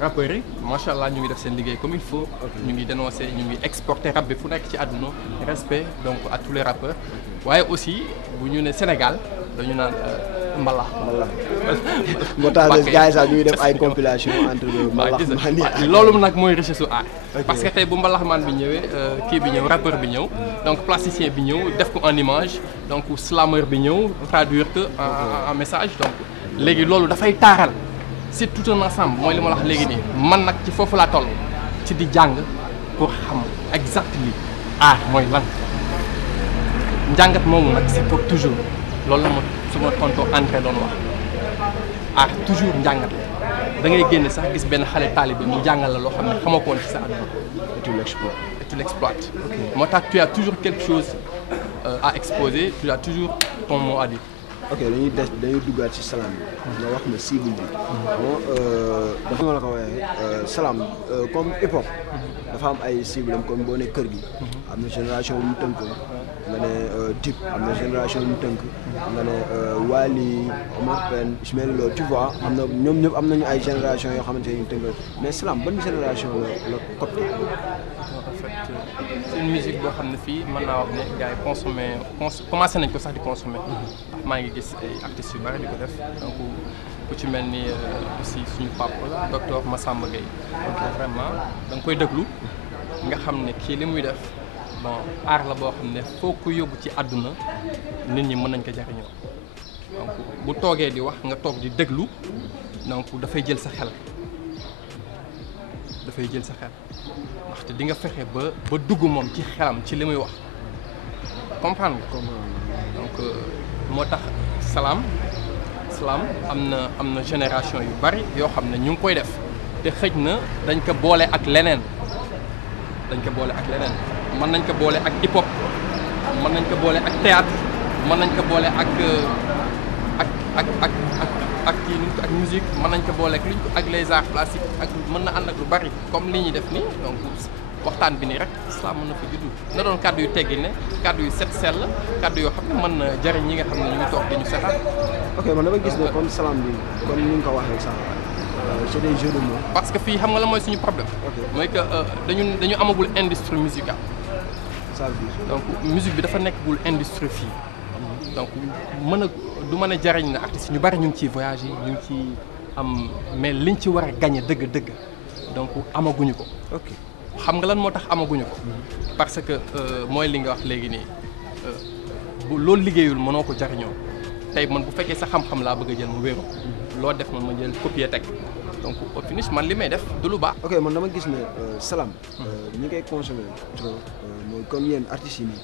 rappeurs yi macha allah ñu ngi def seen liggéey comme il faut ñu ngi dénoncer ñu ngi exporter rap bi fu nekk ci àdduna respect donc à tous les rappeurs waaye aussi bu ñu ne Sénégal dañu naan mbalax. moo tax gars yi sax ñuy def ay compilation entre mbalax loolu nag mooy richesse su art. parce que tey bu mbalaxmaan bi ñëwee kii bi ñëw rappeur bi ñëw donc plasticien bi ñëw def ko en image donc slameur bi ñëw traduire que en message donc léegi loolu dafay taaral c'est tout un ensemble mooy li ma la wax léegi nii man nag ci foofu laa toll ci di jàng pour xam exactement art mooy lan njàngat moomu nag c'est pour toujours loolu la ma suma tonton André doon wax art toujours njàngat la da ngay génne sax gis benn xale taalibe mu jàngal la loo xam ne xamoo ko woon ci sa àdduna et tu l'exploites moo tax tu as toujours quelque chose à exposer tu as toujours ton mot à dire. ok dañuy duggaat ci Salam bi nga wax na cible bi dafa ma la ko waxee Salam comme hip hop dafa am ay cible am comme boo ne kër gi am na génération bu mu tënk nga ne Dip am na génération bu mu tënk nga ne Wally Omar Pène Ismaël Lo tu vois am na ñoom ñëpp am nañu ay génération yoo xamante ne ñu tënk mais Salam ban génération la copte en fait c'est une musique boo xam ne fii mën naa wax ne gars yi commencé nañ ko sax di consommer ndax maa ngi gis ay artistes yu bari di ko def donc ku ci mel ni aussi suñu papa docteur Massamba Gueye donc vraiment da nga koy déglu nga xam ne kii li muy def bon art la boo xam ne foo ko yóbbu ci àdduna nit ñi mën nañ ko jariñoo donc bu toogee di wax nga toog di déglu donc dafay jël sa xel ndaxte di nga fexe ba dugg moom ci xelam ci li muy wax comprendre nga donc moo tax Salam am na génération yu bari yoo xam ne ñu ngi koy def te xëj na dañ ko boole ak leneen mën nañ ko boole ak hip hop mën nañ ko boole ak théâtre mën nañ ko boole ak kii nu ak musique mën nañ ko boole ak les arts plastiques ak mën na ànd ak lu bari comme li ñuy def nii donc waxtaan bi nii rek Salam mën na fa juddu na doon kàddu yu teggi ne kàddu yu set sell kàddu yoo xam ne mën na jariñ ñi nga xam ne ñu ngi toog di ñu seetaan. ok man dama gis ne comme Salam bi comme ni nga ko waxee sax c'est des jeux de mots. parce que fii xam nga la mooy suñu problème. mooy que dañu amagul industrie musicale. donc musique bi dafa nekkagul industrie fii. donc du mën a jariñ na artistes ñu bari ñu ngi ciy voyager ñu ngi ciy am mais liñ ci war a gagner dëgg donc amaguñu ko. ok xam nga lan moo tax amaguñu ko. parce que mooy li nga wax léegi nii bu loolu liggéeyul mënoo ko jariñoo tey man bu fekkee sa xam-xam laa bëgg a jël mu wéeru loo def man ma jël copier teg donc au finish man li may def du lu baax. ok man dama gis ne Salam ñi ngay consommer trop mooy comme yéen artistes yi nii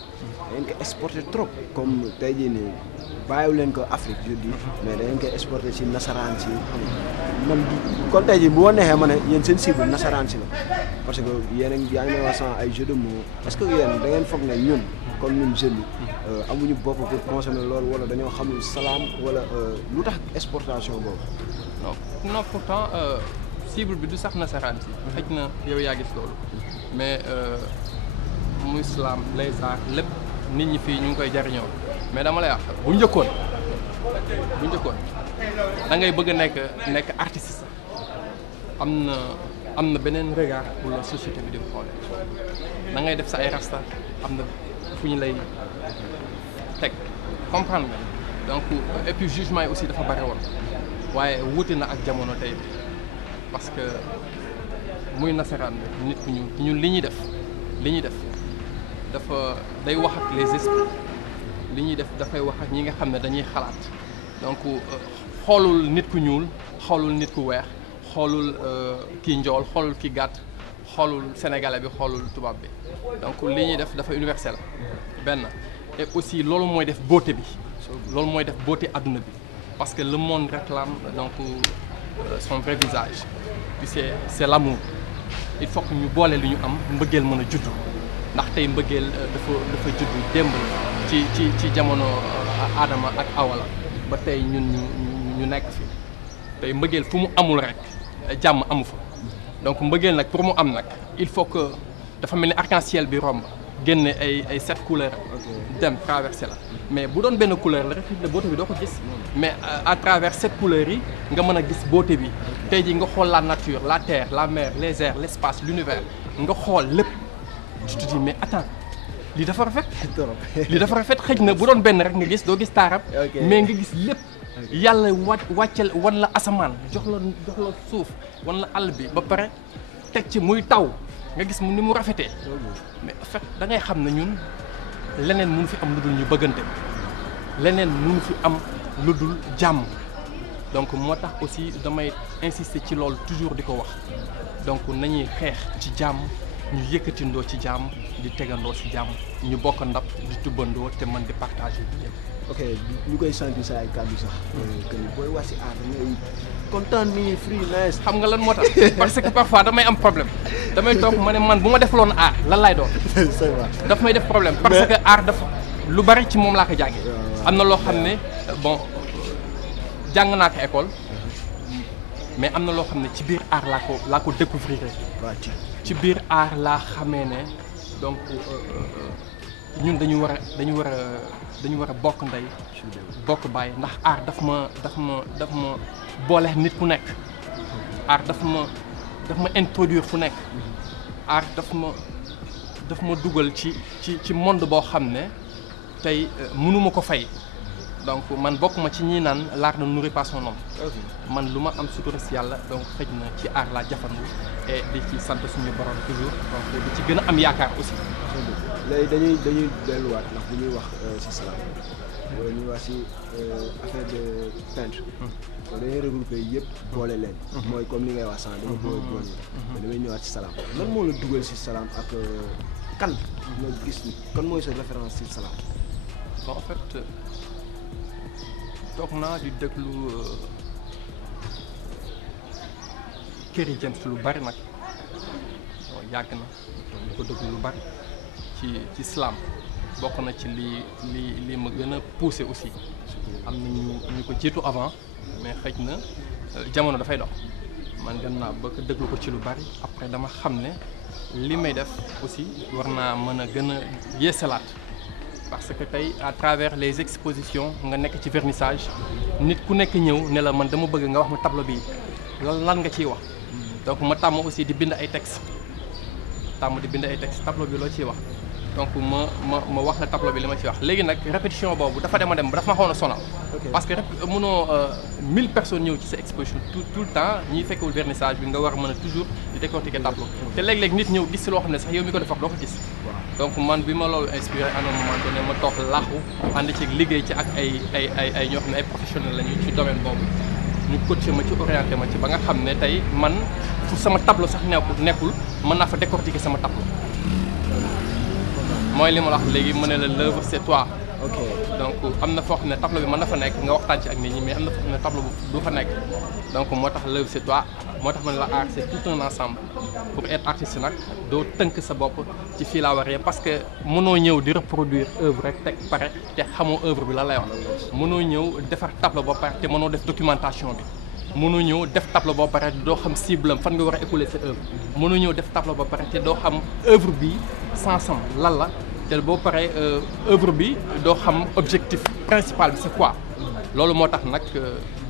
da ngeen ko exporter trop comme tey jii nii bàyyiwu leen ko Afrique je dis mais da ngeen koy exporter ci nasaraan si man kon tey jii bu ma neexee ma ne yéen seen cible nasaraan si la parce que yéen yaa ngi may wax sans ay jeux de mots est-ce que yéen da ngeen foog ne ñun comme ñun jeunes yi amuñu bopp pour consommer loolu wala dañoo xamul Salam wala lu tax exportation boobu. non pourtant cible bi du sax nasaraan si xëj na yow yaa gis loolu mais muy Salam les arts lépp nit ñi fii ñu ngi koy jariñoo mais dama lay wax bu njëkkoon da ngay bëgg a nekk artiste sax am na beneen regard bu la société bi di xoole da ngay def sa ay rasta am na fu ñu lay teg comprendre nga donc et puis jugement yi aussi dafa bari woon waaye wuute na ak jamono tey parce que muy nasaraan bi nit ku ñun li ñuy def dafa day wax ak les esprits li ñuy def dafay wax ak ñi nga xam ne dañuy xalaat donc xoolul nit ku ñuul xoolul nit ku weex xoolul kii njool xoolul kii gàtt xoolul sénégalais bi xoolul tubaab bi donc li ñuy def dafa universel benn et aussi loolu mooy def beauté bi loolu mooy def beauté adduna bi parce que le monde réclame donc son vrai visage puis c'est l'amour il faut que ñu boole li ñu am mbëggeel mën a juddu ndax tey mbëggeel dafa juddu démb ci jamono Adama ak Awa la ba tey ñun ñu nekk fi tey mbëggeel fu mu amul rek jàmm amu fa donc mbëggeel nag pour mu am nag il faut que dafa mel ni arc-en-ciel bi romb génne ay 7 couleurs dem traversé la mais bu doon benn couleur la rek beauté bi doo ko gis mais à travers 7 couleurs yi nga mën a gis beauté bi tey jii nga xool la nature la terre la mer les airs l'espace l'univers nga xool lépp tu te dis mais attends lii dafa rafet xëj na bu doon benn rek nga gis doo gis taarab mais nga gis lépp yàlla wàccel wan la asamaan jox la suuf wan la àll bi ba pare teg ci muy taw nga gis mu ni mu rafetee mais en fait da ngay xam ne ñun leneen mënu fi am lu dul ñu bëggante leneen mënu fi am lu dul jàmm donc moo tax aussi damay insister ci loolu toujours di ko wax donc nañuy xeex ci jàmm ñu yëkkatindoo ci jàmm di tegandoo ci jàmm ñu bokk ndab di tubbandoo te mën di partager bi yëpp. ok ñu koy sentir sa ay kàddu sax. que ni booy wax si aar ngay kontaan ni free nice. xam nga lan moo tax parce que parfois damay am problème damay toog ma ne man bu ma defaloon aar lan lay doon. c'est vrai daf may def problème parce que aar dafa lu bari ci moom laa ko jàngee. am na loo xam ne bon jàng naa ko école mais am na loo xam ne ci biir aar laa ko découvrir ci biir aar laa xamee ne donc ñun dañu war a bokk ndey bokk bàyyi ndax aar daf ma boole nit ku nekk aar daf ma introduire fu nekk aar daf ma dugal ci monde boo xam ne tey mënuma ko fay donc man bokkuma ci ñi naan l'art ne nourrit pas son homme man lu ma am sutura si yàlla donc xëj na ci aar laa jafandu et di ci sant suñu borom toujours donc di ci gën a am yaakaar aussi. léegi dañuy delluwaat ndax bu ñuy wax si salaam wala ñuy wax si affaire de peintre dañuy regroupé yëpp boole leen mooy comme ni ngay wax sànq dañuy boole mais damay ñëwaat si salaam lan moo la dugal si salaam ak kan nga gis ni kan mooy sa référence si salaam. bon en fait toog naa di déglu Kerry James lu bari nag yàgg na di ko déglu lu bari ci slam bokk na ci li ma gën a poussé aussi am na ñu ko jiitu avant mais xëj na jamono dafay dox man dem naa ba ko déglu ko ci lu bari après dama xam ne li may def aussi war naa mën a gën a yeesalaat parce que tey à travers les expositions nga nekk ci vernissage nit ku nekk ñëw ne la man dama bëgg nga wax ma tableau bi lan nga ciy wax donc ma tàmm aussi di bind ay textes tableau bi loo ciy wax donc ma wax la tableau bi li ma ciy wax léegi nag répétition boobu dafa dem dafa ma xawoon a sonal parce que mënoo 1000 personnes ñëw ci sa exposition tout le temps ñiy fekkewul vernissage bi nga war a mën a toujours di décortiquer tableau te léeg-léeg nit ñëw gis si loo xam ne sax yow mi ko def doo ko gis donc man bi ma loolu inspiré à un moment donné ma toog laaxu ànd ci liggéey ci ak ay ñoo xam ne ay professionnels lañu ci domaine boobu ñu coaché ma ci orienté ma ci ba nga xam ne tey man fu sama tableau sax nekkul mën naa fa décortiquer sama tableau mooy li ma la wax léegi mu ne la l'œuvre c'est toi. ok donc am na foo xam ne tableau bi mën na fa nekk nga waxtaan ci ak nit ñi mais am na foo xam ne tableau du fa nekk donc moo tax l'œuvre c'est toi moo tax ma ne la art c'est tout un ensemble pour être artiste nag doo tënk sa bopp ci fii laa waree parce que mënoo ñëw di reproduire œuvre rek teg pare te xamoo œuvre bi la lay wax mënoo ñëw defar tableau ba pare te mënoo def documentation bi mënoo ñëw def tableau ba pare doo xam cible am fan nga war a écouler sa œuvre mënoo ñëw def tableau ba pare te doo xam œuvre bi sensam lan la te boo paree œuvre bi doo xam objectif principal bi c'est quoi loolu moo tax nag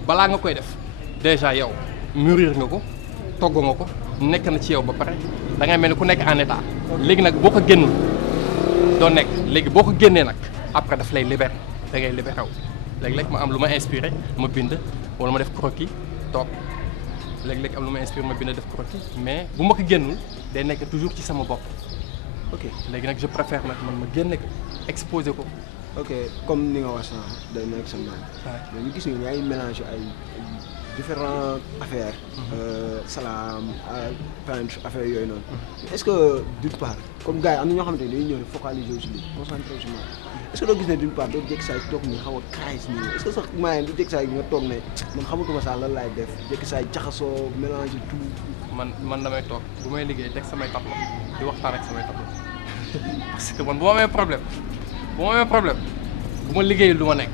balaa nga koy def déjà yow mûrir nga ko togg nga ko nekk na ci yow ba pare da ngay mel ni ku nekk en état léegi nag boo ko génnul doo nekk léegi boo ko génnee nag après daf lay libérer da ngay libéré wu léeg-léeg ma am lu ma inspiré ma bind wala ma def croquis toog léeg-léeg am lu ma inspiré ma bind def croquis mais bu ma ko génnul day nekk toujours ci sama bopp. ok léegi nag je préfère nag man ma génne ko exposé ko. ok comme ni nga wax sànq day nekk sa main. mais ñu gis ne yaa ngi mélangé ay différentes affaires. salaam peintre affaire yooyu noonu. est-ce que d'une part comme gars yi am na ñoo xamante ne dañuy ñëw rek focaliser wu si lii concentré wu si main est-ce que doo gis ne d'une part doo jékki saa yi toog nii xaw a kaayis nii est-ce que sax main du jékki saa yi nga toog ne man xamatuma sax lan laay def jékki saa yi jaxasoo mélanger tout. man damay toog bu may liggéey teg samay tableau di waxtaan ak samay tableau parce que man bu ma amee problème bu ma liggéeyul du ma nekk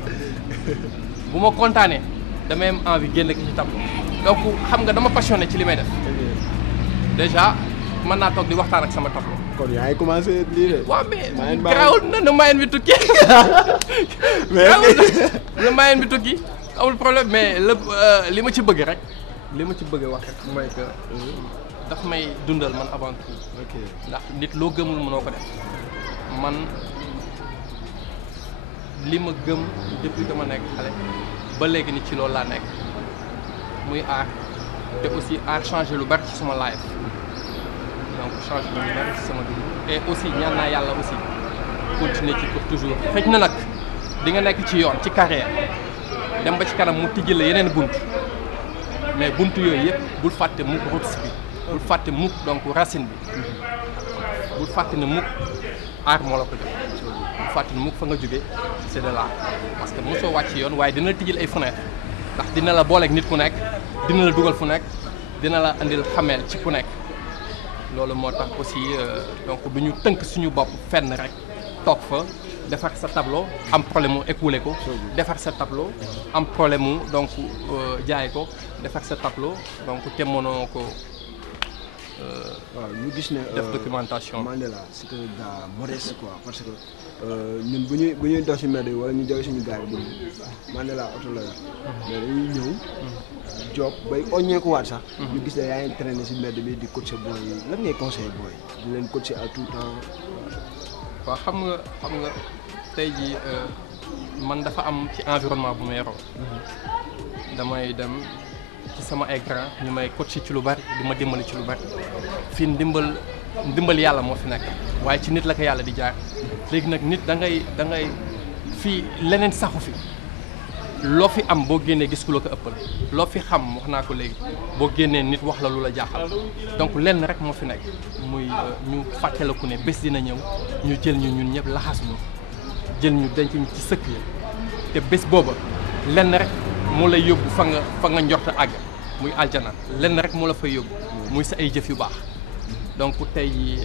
bu ma kontaanee damay am envie génn ki ci tableau donc xam nga dama passionné ci li may def déjà mën naa toog di waxtaan ak sama tableau. kon yaa ngi commencé lii de. waaw mais garaawul na mayen bi tukki. na mayen bi tukki amul problème mais li ma ci bëgg rek. li ma ci bëgg a wax rek mooy que daf may dundal man avant tout. ok ndax nit loo gëmul mënoo ko def man li ma gëm depuis dama nekk xale ba léegi ni ci loolu laa nekk muy art te aussi art changé lu bari ci sama life donc changé lu bari ci sama dund et aussi ñaan naa yàlla aussi continuer ci pour toujours xëj na nag di nga nekk ci yoon ci carrière dem ba ci kanam mu tijji la yeneen bunt mais bunt yooyu yëpp bul fàtte mukk roots bi bul fàtte mukk donc racine bi bul fàtte ne mukk art moo la ko jox bul fàtte ne mukk fa nga jógee c'est de l'art parce que mosoo wàcc yoon waaye dina la tijjil ay fenêtre ndax dina la booleeg nit ku nekk dina la dugal fu nekk dina la andil xameel ci ku nekk loolu moo tax aussi donc du ñu tënk suñu bopp fenn rek toog fa defar sa tableau am problème mu écoulé ko defar sa tableau am problème mu donc jaay ko defar sa tableau donc te mënoo ko waaw ñu gis ne def documentation Mandela c'est un gars modeste quoi parce que ñun bu ñuy dox ci mbedd wala ñu jóge suñu gaar yi Mandela oto la mais dañuy ñëw job bay oññeekuwaat sax ñu gis ne yaa ngi traîner ci mbedd bi di coacher booy yi lan ngay conseiller booy di leen coacher à tout temps. waaw xam nga tey jii man dafa am ci environnement bu ma yoroo damay dem ci sama ay grand ñu may coacher ci lu bari di ma dimbali ci lu bari fii ndimbal yàlla moo fi nekk waaye ci nit la ko yàlla di jaar léegi nag nit da ngay fii leneen saxu fi loo fi am boo génnee gis ku la ko ëppal loo fi xam wax naa ko léegi boo génnee nit wax la lu la jaaxal donc lenn rek moo fi nekk muy ñu fàttaliku ne bés dina ñëw ñu jël ñu ñun ñëpp laxas ñu jël ñu denc ñu ci sëkk yi te bés booba lenn rek moo lay yóbbu fa nga njort àgg muy aljana lenn rek moo la fay yóbbu muy sa ay jëf yu baax donc tey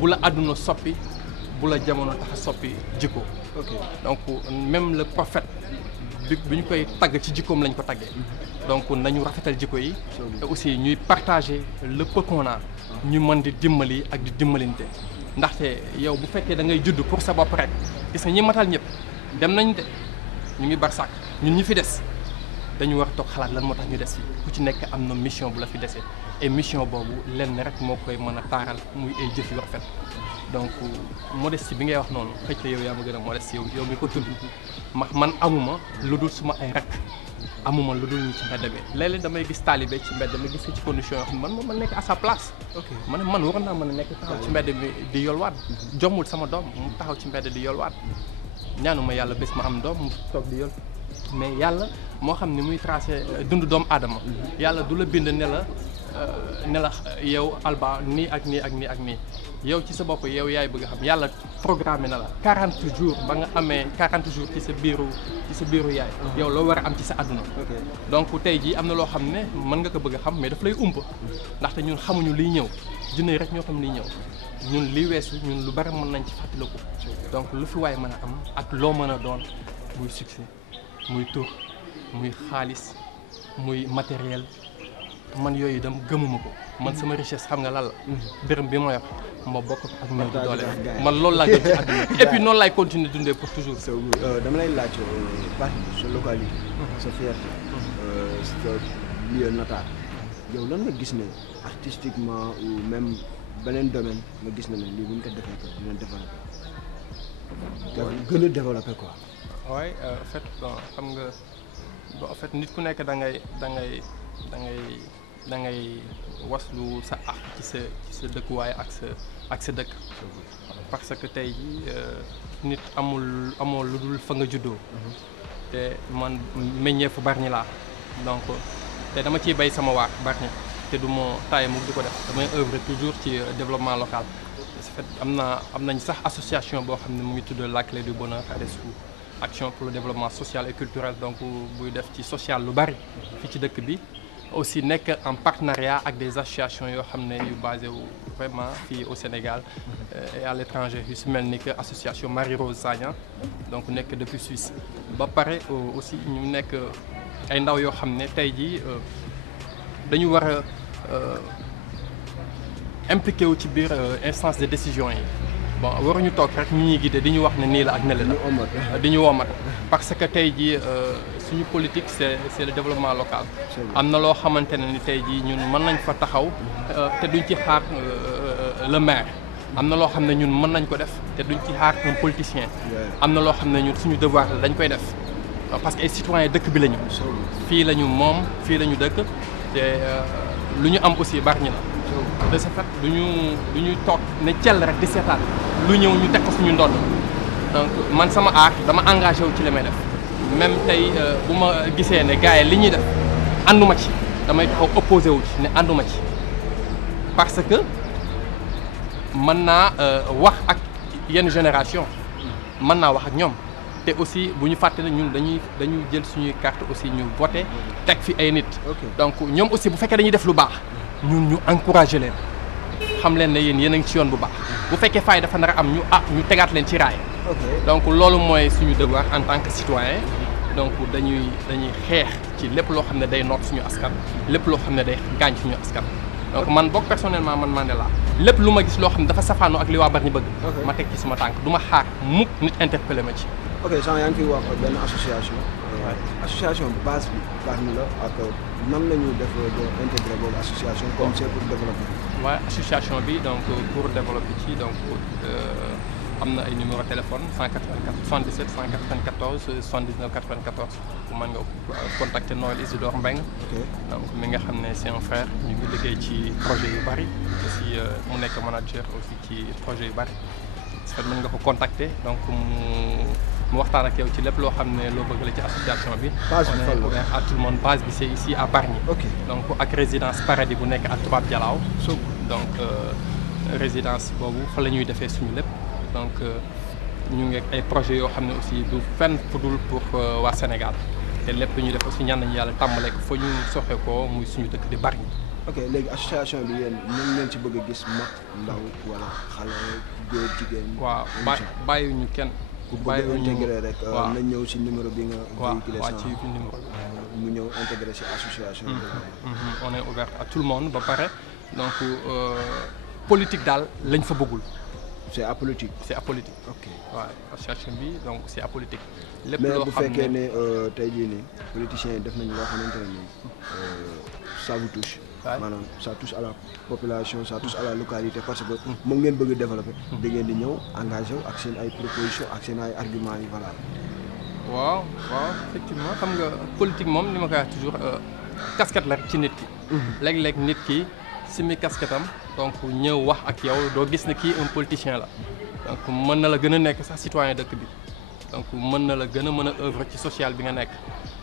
bu la àdduna soppi bu la jamono tax a soppi jikko donc même le prophète bi ñu koy tagg ci jikkoom lañ ko taggee donc nañu rafetal jikko yi et aussi ñuy partager le peu qu'on a ñu mën di dimbali ak di dimbalinte ndaxte yow bu fekkee da ngay judd pour sa bopp rek gis nga ñi matal ñëpp dem nañ de ñu ngi bar sàkk ñun ñi fi des dañu war a toog xalaat lan moo tax ñu des fi ku ci nekk am na mission bu la fi desee et mission boobu lenn rek moo koy mën a taaral muy ay jëf yu rafet donc modestie bi ngay wax noonu xëy na yow yaa ma gën a modeste yow mi ko tudd man amuma lu dul suma ay rakk amuma lu dul ñu ci mbedd bi léeg-léeg damay gis taalibe ci mbedd mi gis ko ci condition yoo xam ne man ma nekk à sa place man waroon naa mën a nekk taxaw ci mbedd bi di yolwaat jommul sama doom mu taxaw ci mbedd di yolwaat ñaanuma yàlla bés ma am doom mu toog di yol mais yàlla moo xam ne muy tracé dund doomu aadama yàlla du la bind ne la yow Alba nii ak nii ak nii ak nii yow ci sa bopp yow yaay bëgg a xam yàlla programmé na la 40 jours ba nga amee 40 jours ci sa biiru yaay yow loo war a am ci sa àdduna donc tey jii am na loo xam ne mën nga ko bëgg a xam mais daf lay umpa ndaxte ñun xamuñu liy ñëw junne rek ñoo xam liy ñëw ñun liy weesu ñun lu bari mën nañ ci fàttaliku donc lu fi waay mën a am ak loo mën a doon muy succès muy tur muy xaalis muy matériel man yooyu dem gëmuma ko man sama richesse xam nga lan la dërëm bi ma yor ma bokk ak ñëw di doole man loolu laa gëm ci àdduna et puis noonu laay continuer dundee pour toujours. dama lay laaj parti sa localité sa fierté sa lieu natal yow lan nga gis ne artistiquement ou même beneen domaine nga gis ne lii bu ñu ko defee ko dina développé gën a développé quoi. waaye en fait bon xam nga en fait nit ku nekk da ngay waslu sa ax ci sa dëkkuwaay ak sa dëkk parce que tey jii nit amoo lu dul fa nga juddoo te man meññeefu Bargny laa donc te dama ciy bay sama waar Bargny te du ma taaye mu di ko def damay œuvre toujours ci développement local en fait am nañ sax association boo xam ne mu ngi tudd La Clé du Bonheur ADESCO action pour le développement social et culturel donc buy def ci social lu bari fii ci dëkk bi aussi nekk en partenariat ak des associations yoo xam ne yu basé wu vraiment fii au Sénégal et à l'étranger yu si mel ni que association Marie-Rose Sagna donc nekk depuis Suisse ba pare aussi ñu nekk ay ndaw yoo xam ne tey jii dañu war a impliqué wu ci biir instance de décision yi bon waruñu toog rek ñu ñuy guider di ñu wax ne nii la ak ne la di ñu womat parce que tey jii suñu politique c'est le développement local am na loo xamante ne ni tey jii ñun mën nañ fa taxaw te duñ ci xaar le maire am na loo xam ne ñun mën nañ ko def te duñ ci xaar un politicien am na loo xam ne ñun suñu devoir la dañ koy def parce que ay citoyens dëkk bi lañu fii lañu moom fii lañu dëkk te lu ñu am aussi bari na de ce fait du ñu toog ne cell rek di seetaan lu ñëw ñu teg ko suñu ndodd donc man sama art dama engagé wu ci li may def même tey bu ma gisee ne gars yi li ñuy def ànduma ci damay taxaw opposé wu ci ne ànduma ci parce que mën naa wax ak yenn génération mën naa wax ak ñoom te aussi bu ñu fàtte ne ñun dañuy jël suñuy carte aussi ñu voté teg fi ay nit donc ñoom aussi bu fekkee dañuy def lu baax ñun ñu encouragé leen xam leen ne yéen a ngi ci yoon bu baax bu fekkee faay dafa nar a am ñu tegaat leen ci raay donc loolu mooy suñu devoir en tant que citoyen donc dañuy xeex ci lépp loo xam ne day noot suñu askan lépp loo xam ne day gaañ suñu askan donc man boog personnellement man Mandela lépp lu ma gis loo xam ne dafa safaanoo ak li waa Bargny bëgg ma teg ci suma tànk du ma xaar mukk nit interpellé ma ci ok sànq yaa ngi fiy wax benn association base bi Bargny la ak nan la ñuy def de intégré boobu association comme c'est pour développer waaye association bi donc pour développer ci donc am na ay numéro téléphone 177 194 79 94 mën nga contacter Noël Isidore Mbengue donc mi nga xam ne c'est un frère ñu ngi liggéey ci projet yu bari aussi mu nekk manager aussi ci projet yu bari su mën nga ko contacter donc mu waxtaan ak yow ci lépp loo xam ne loo bëgg la ci association bi on est ouvert à tout le monde base bi c'est ici à Bargny donc ak résidence Paradis bu nekk à Toubab Dialaw donc résidence boobu fa la ñuy defee suñu lépp donc ñu ngi ay projets yoo xam ne aussi du fenn fudul pour waa Sénégal te lépp lu ñuy def aussi ñaan nañu yàlla tàmbale ko fa ñu soxe ko muy suñu dëkk di Bargny. ok léegi association bi yéen ñu ngeen ci bëgg a gis mag ndaw wala xale góor jigéen. waaw bàyyiwuñu kenn. bàyyiwuñu intégré rek. waaw na ñëw ci numéro bi nga. véhiculé waaw ci numéro bi. mu ñëw intégré ci association bi. on est ouvert à tout le monde ba pare donc politique daal lañ fa bëggul. c'est apolitique. c'est apolitique. ok waaw association bi donc c'est apolitique. lépp mais loo bu xam fekkee ne tey jii nii politiciens yi def nañ loo xamante ne nii ça vous touche. maanaam ça touche à la population ça touche à la localité parce que moom ngeen bëgg a développer. da ngeen di ñëw engagé wu ak seen ay propositions ak seen ay arguments yi voilà. waaw effectivement xam nga politique moom li ma koy wax toujours casquette la ci nit ki. léeg-léeg nit ki simi casquette am donc ñëw wax ak yow doo gis ne kii un politicien la donc mën na la gën a nekk sax citoyen dëkk bi donc mën na la gën a mën a œuvre ci social bi nga nekk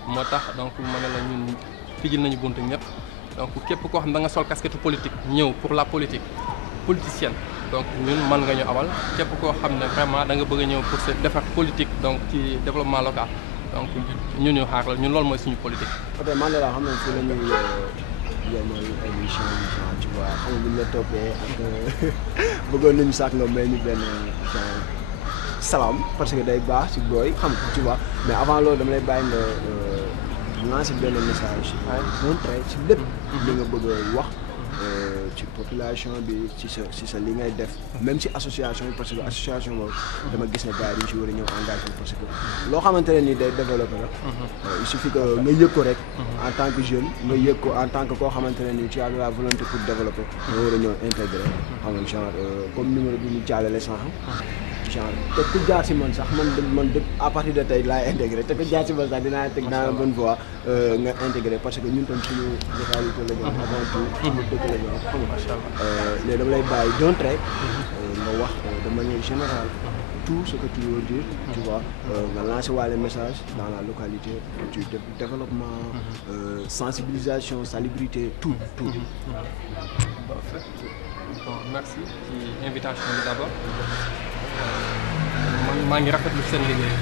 moo tax donc mën na la ñun tijjil nañu buntu ñëpp donc képp koo xam da nga sol casquette politique ñëw pour la politique politicienne donc ñun mën nga ñu amal képp koo xam ne vraiment da nga bëgg a ñëw pour se defar politique donc ci développement local donc ñun ñu xaar la ñun loolu mooy suñu politique. peut-être Mandela xam nañ fi la ñuy yemal émission bi genre tu vois xam nga bu ñu la toppee ak bëggoon nañu sax nga may ñu benn genre salaam parce que day baax ci booy xam nga tu vois mais avant loolu dama lay bàyyi nga lancer benn message. montré ci lépp. li nga bëgg a wax. ci population bi ci sa li ngay def même ci association bi parce que association boobu dama gis ne gars yi dañu ci war a ñëw engagé parce que loo xamante ne nii day développé la il suffit que nga yëg ko rek en tant que jeune nga yëg ko en tant que koo xamante ne nii tu as de la volonté pour développer nga war a ñëw intégré xam nga genre comme numéro bi ñu jàllale sànq genre te ku jaar si man sax man à partir de tey laay intégré te ku jaar si man sax dinaa teg dans la bonne voie nga intégré parce que ñun tam suñu localité la ñu avant tout suñu dëkk la ñu xam nga léegi dama lay bàyyi d'un trait nga wax de manière générale tout ce que tu veux dire tu vois nga lancer waale message dans la localité du développement sensibilisation salubrité tout bon merci ci invitation bi d'abord man maa ngi rafetlu seen liggéey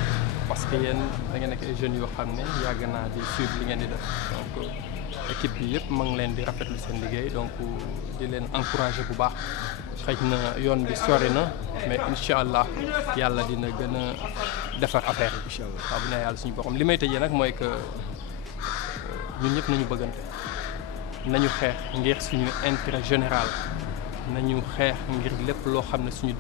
parce que yéen da ngeen nekk ay jeunes yoo xam ne yàgg naa di suivre li ngeen di def donc équipe bi yëpp maa ngi leen di rafetlu seen liggéey donc di leen encourager bu baax xëy na yoon bi sori na mais incha allah yàlla dina gën a defar affaire yi. incha allah waaw bu ne yàlla suñu boppam li may tëjee nag mooy que ñun ñëpp nañu bëggante nañu xeex ngir suñu intérêt général. nañu xeex ngir lépp loo xam ne suñu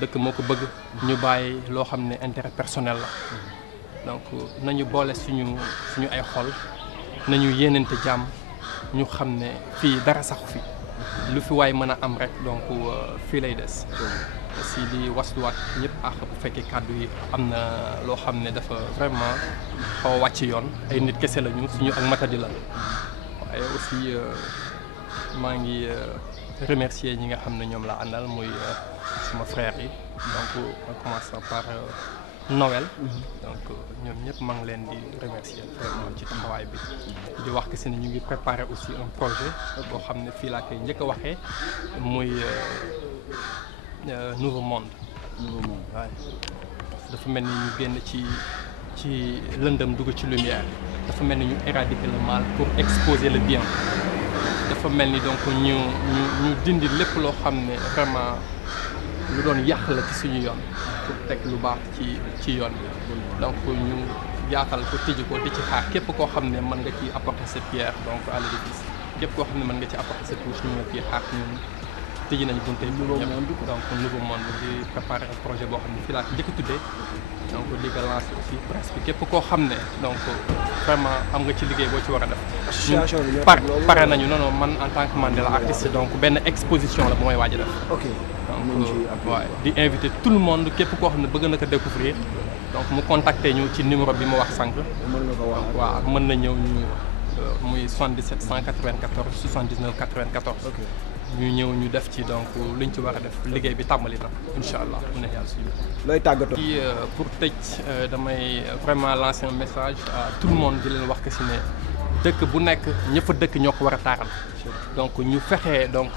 dëkk moo ko bëgg ñu bàyyi loo xam ne intérêt personnel la donc nañu boole suñu ay xol nañu yéenante jàmm ñu xam ne fii dara saxu fi lu fi waay mën a am rek donc fii lay des aussi di wasluwaat ñëpp ak bu fekkee kàddu yi am na loo xam ne dafa vraiment xaw a wàcc yoon ay nit kese lañu suñu ak matadi la waaye aussi maa ngi remercier ñi nga xam ne ñoom la àndal muy sama frère yi donc en commençant par Noël donc ñoom ñëpp maa ngi leen di remercier vraiment ci taxawaay bi di wax que si ne ñu ngi préparer aussi un projet boo xam ne fii laa koy njëkk a waxee muy nouveau monde waaye dafa mel ni ñu génn ci lëndëm dugg ci lumière dafa mel ni ñu éradiquer le mal pour exposer le bien dafa mel ni donc ñu dindi lépp loo xam ne vraiment lu doon yàq la ci suñu yoon pour teg lu baax ci yoon bi donc ñu yaatal ko tijji ko di ci xaar képp koo xam ne mën nga ci apporter sa pierre donc à l'édifice képp koo xam ne mën nga ci apporter sa touche ñu nga ciy xaar ñun tijji nañu bunte ñëpp donc nouveau monde di préparer un projet boo xam ne fii laa ko njëkk a tuddee donc di ko lancer aussi presque képp koo xam ne donc vraiment am nga ci liggéey boo ci war a def. association bi pare nañu non man en tant que Mandela artiste donc benn exposition la bu may waaj a def. ok donc waaw di inviter tout le monde képp koo xam ne bëgg na ko découvrir donc mu contacter ñu ci numéro bi ma wax sànq. mën nga ko wax waaw mën na ñëw ñu muy 77 194 79 94. ok ñu ñëw ñu def ci donc luñ ci war a def liggéey bi tàmbali na incha allah mu ne yàlla suñu. looy tàggatoo. pour tëj damay vraiment lancer un message à tout le monde di leen wax que si ne dëkk bu nekk ñëpp a dëkk ñoo ko war a taaral. donc ñu fexe donc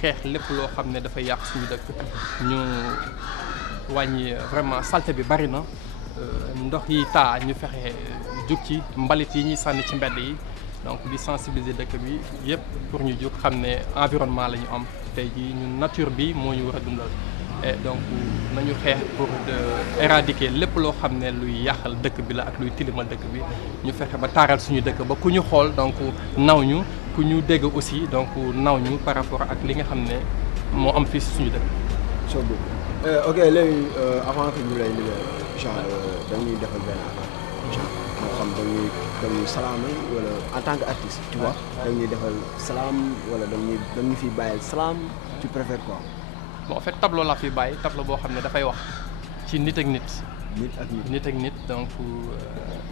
xeex lépp loo xam ne dafay yàq suñu dëkk ñu wàññi vraiment saleté bi bari na ndox yi taa ñu fexe jug ci mbalit yi ñuy sànni ci mbedd yi. donc di sensibiliser dëkk bi yëpp pour ñu jóg xam ne environnement la ñu am tey jii ñun nature bi moo ñu war a dundal et donc nañu xeex pour éradiquer lépp loo xam ne luy yàqal dëkk bi la ak luy tilimal dëkk bi ñu fexe ba taaral suñu dëkk ba ku ñu xool donc naw ñu ku ñu dégg aussi donc naw ñu par rapport ak li nga xam ne moo am fii suñu dëkk. ok léegi avant que ñu lay libéré genre dañuy defal benn affaire moo xam dañuy salaam wala en tant que artiste tu vois dañuy defal salaam wala dañuy fiy bàyyil salaam tu préfères quoi. bon en fait tableau laa fi bàyyi tableau boo xam ne dafay wax ci nit ak nit. nit ak nit donc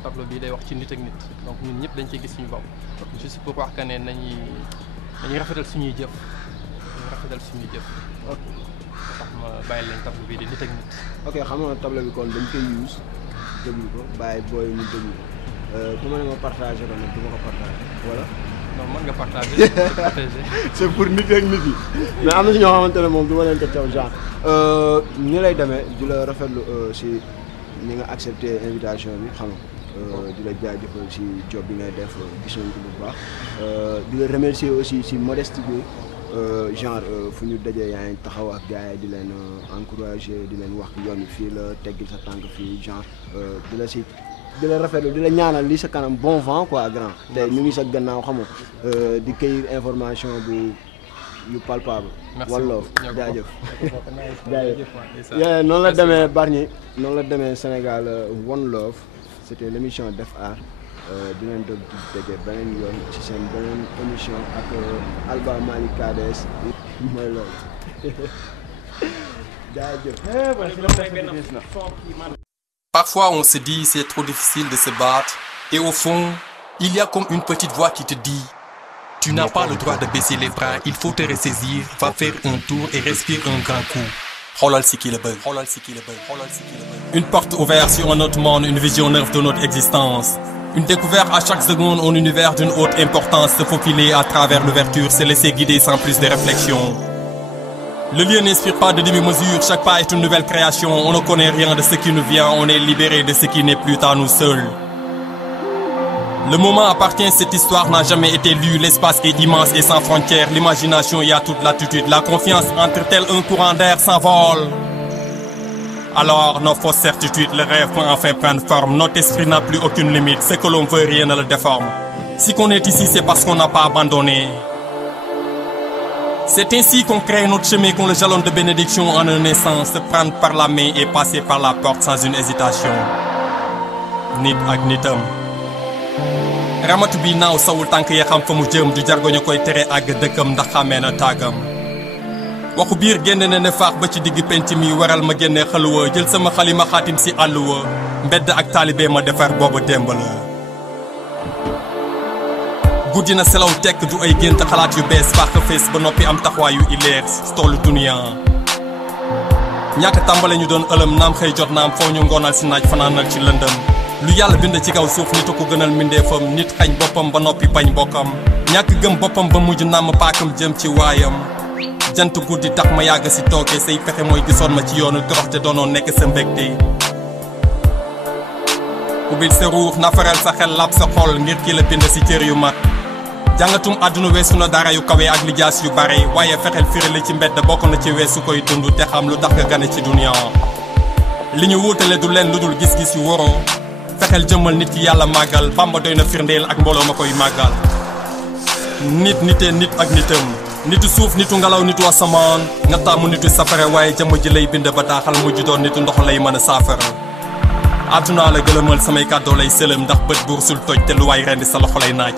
tableau bi day wax ci nit ak nit donc ñun ñëpp dañ ciy gis suñu bopp. juste pour wax que ne nañuy rafetal suñuy jëf ok tax ma bàyyi leen tableau bi di nit ak nit. ok xam nga tableau bi kon dañ koy use déglu ko bàyyi booy ñu déglu ko ku ma ne ma partagé ko nag du ma ko partagé wala. non mën nga partagé c'est partagé. c'est pour nit ak nit yi mais am na si ñoo xamante ne moom du ma leen ko caw genre. ni lay demee di la rafetlu si ni nga accepté invitation bi xam nga di la jaajëfal si job bi ngay def gis nañ ko bu baax di la remercier aussi si modestie bi genre fu ñu dajee yaa ngi taxaw ak gars yi di leen encourager di leen wax yoon wi fii la teggil sa tànk fii genre di la rafetlu di la ñaanal li sa kanam bon vent quoi grand te ñu ngi sa gannaaw xam nga di cueillir information bu yu palpable. walla jaajëf jaajëf noonu la demee Bargny noonu la demee Sénégal One Love c'était l'émission Def Art di leen doon déggee beneen yoon ci seen beneen émission ak Alba Malick KDS mooy loolu jaajëf. Parfois on se dit c'est trop difficile de se battre et au fond il y a comme une petite voix qui te dit tu n'as pas le droit de baisser les bras, il faut te ressaisir, va faire un tour et respire un grand coup. Xoolal si kii la bëgg, xoolal si kii la bëgg, xoolal si kii la bëgg. Une porte ouverte sur un autre monde, une vision neuve de notre existence. Une découverte à chaque seconde, un univers d'une haute importance. Se faufiler à travers l'ouverture, se laisser guider sans plus de réflexion. Le lieu n'inspire pas de demi-mesure, chaque pas est une nouvelle création. On ne connaît rien de ce qui nous vient, on est libéré de ce qui n'est plus à nous seuls. Le moment appartient, cette histoire n'a jamais été lue. L'espace est immense et sans frontières. L'imagination y a toute latitude. La confiance entre tel un courant d'air s'envole. Alors, nos fausses certitudes, le rêve peut enfin prendre forme. Notre esprit n'a plus aucune limite. Ce que l'on veut, rien ne le déforme. Si qu'on est ici, c'est parce qu'on n'a pas abandonné. C'est ainsi qu'on crée notre chemin, qu'on le jalon de bénédiction en un instant. Se prendre par la main et passer par la porte sans une hésitation. Nit ak nitam. Ramatu bi naaw sawul tànk ya xam fa mu jëm du jargoñu koy tere àgg dëkkam ndax xamee na tàggam waxu biir génne na ne faax ba ci digg penc mi waral ma génne xaluwa jël sama xalima xaatim si àlluwa mbedd ak taalibe ma defar booba démb la guddi na selaw tekk du ay gént xalaat yu bees faax fees ba noppi am taxawaayu ileer toolu duniya ñàkk tàmbale ñu doon ëlëm naam xëy jot naam foo ñu ngoonal si naaj fanaanal ci lëndëm lu yàlla bind ci kaw suuf nit a ko gënal mbindeefam nit xañ boppam ba noppi bañ bokkam ñàkk gëm boppam ba mujj nàmm paakam jëm ci waayam jant guddi tax ma yàgg si tooke say pexe mooy gisoon ma ci yoonu toroxte doonoon nekk sa mbégte ubbil sa ruux nafaral sa xel lab sa xol ngir ki la bind si cër yu mat jàngatum àdduna weesu na dara yu kawe ak lijaas yu bare waaye fexeel firale ci mbedd bokk na ci weesu koy dund te xam lu tax nga gane ci dunia li ñu wuutale du leen lu dul gis-gis yu waroo fexeel jëmmal nit ki yàlla màggal Bamba doy na firndeel ak mbooloo ma koy màggal nit nitee nit ak nitam nitu suuf nitu ngelaw nitu asamaan nga tàmmu nitu safara waaye jëmm ji lay bind bataaxal mujj doon nitu ndox lay mën a saafara àdduna la gëlëmal samay kàddoo lay sëlëm ndax bët buur sul toj te lu waay rendi sa loxo lay naaj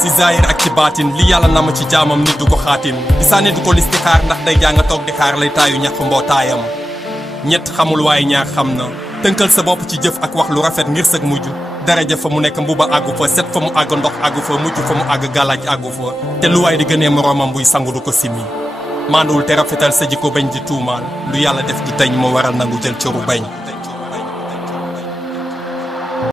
si zaahir ak ci baatin li yàlla nama ci jaamam nit du ko xaatim gisaane du ko listixaar ndax day jaa nga toog di xaar lay taayu ñax mbootaayam ñett xamul waaye ñaar xam na tënkal sa bopp ci jëf ak wax lu rafet ngir sag mujj daraja fa mu nekk mbuba àggu fa set fa mu àgg ndox àggu fa mucc fa mu àgg gàllaaj àggu fa te lu waay di gënee moroomam buy sangu du ko simi maanduwul te rafetal sa jikko bañ di tuumaal lu yàlla def du teñ moo waral nangu jël cëru bañ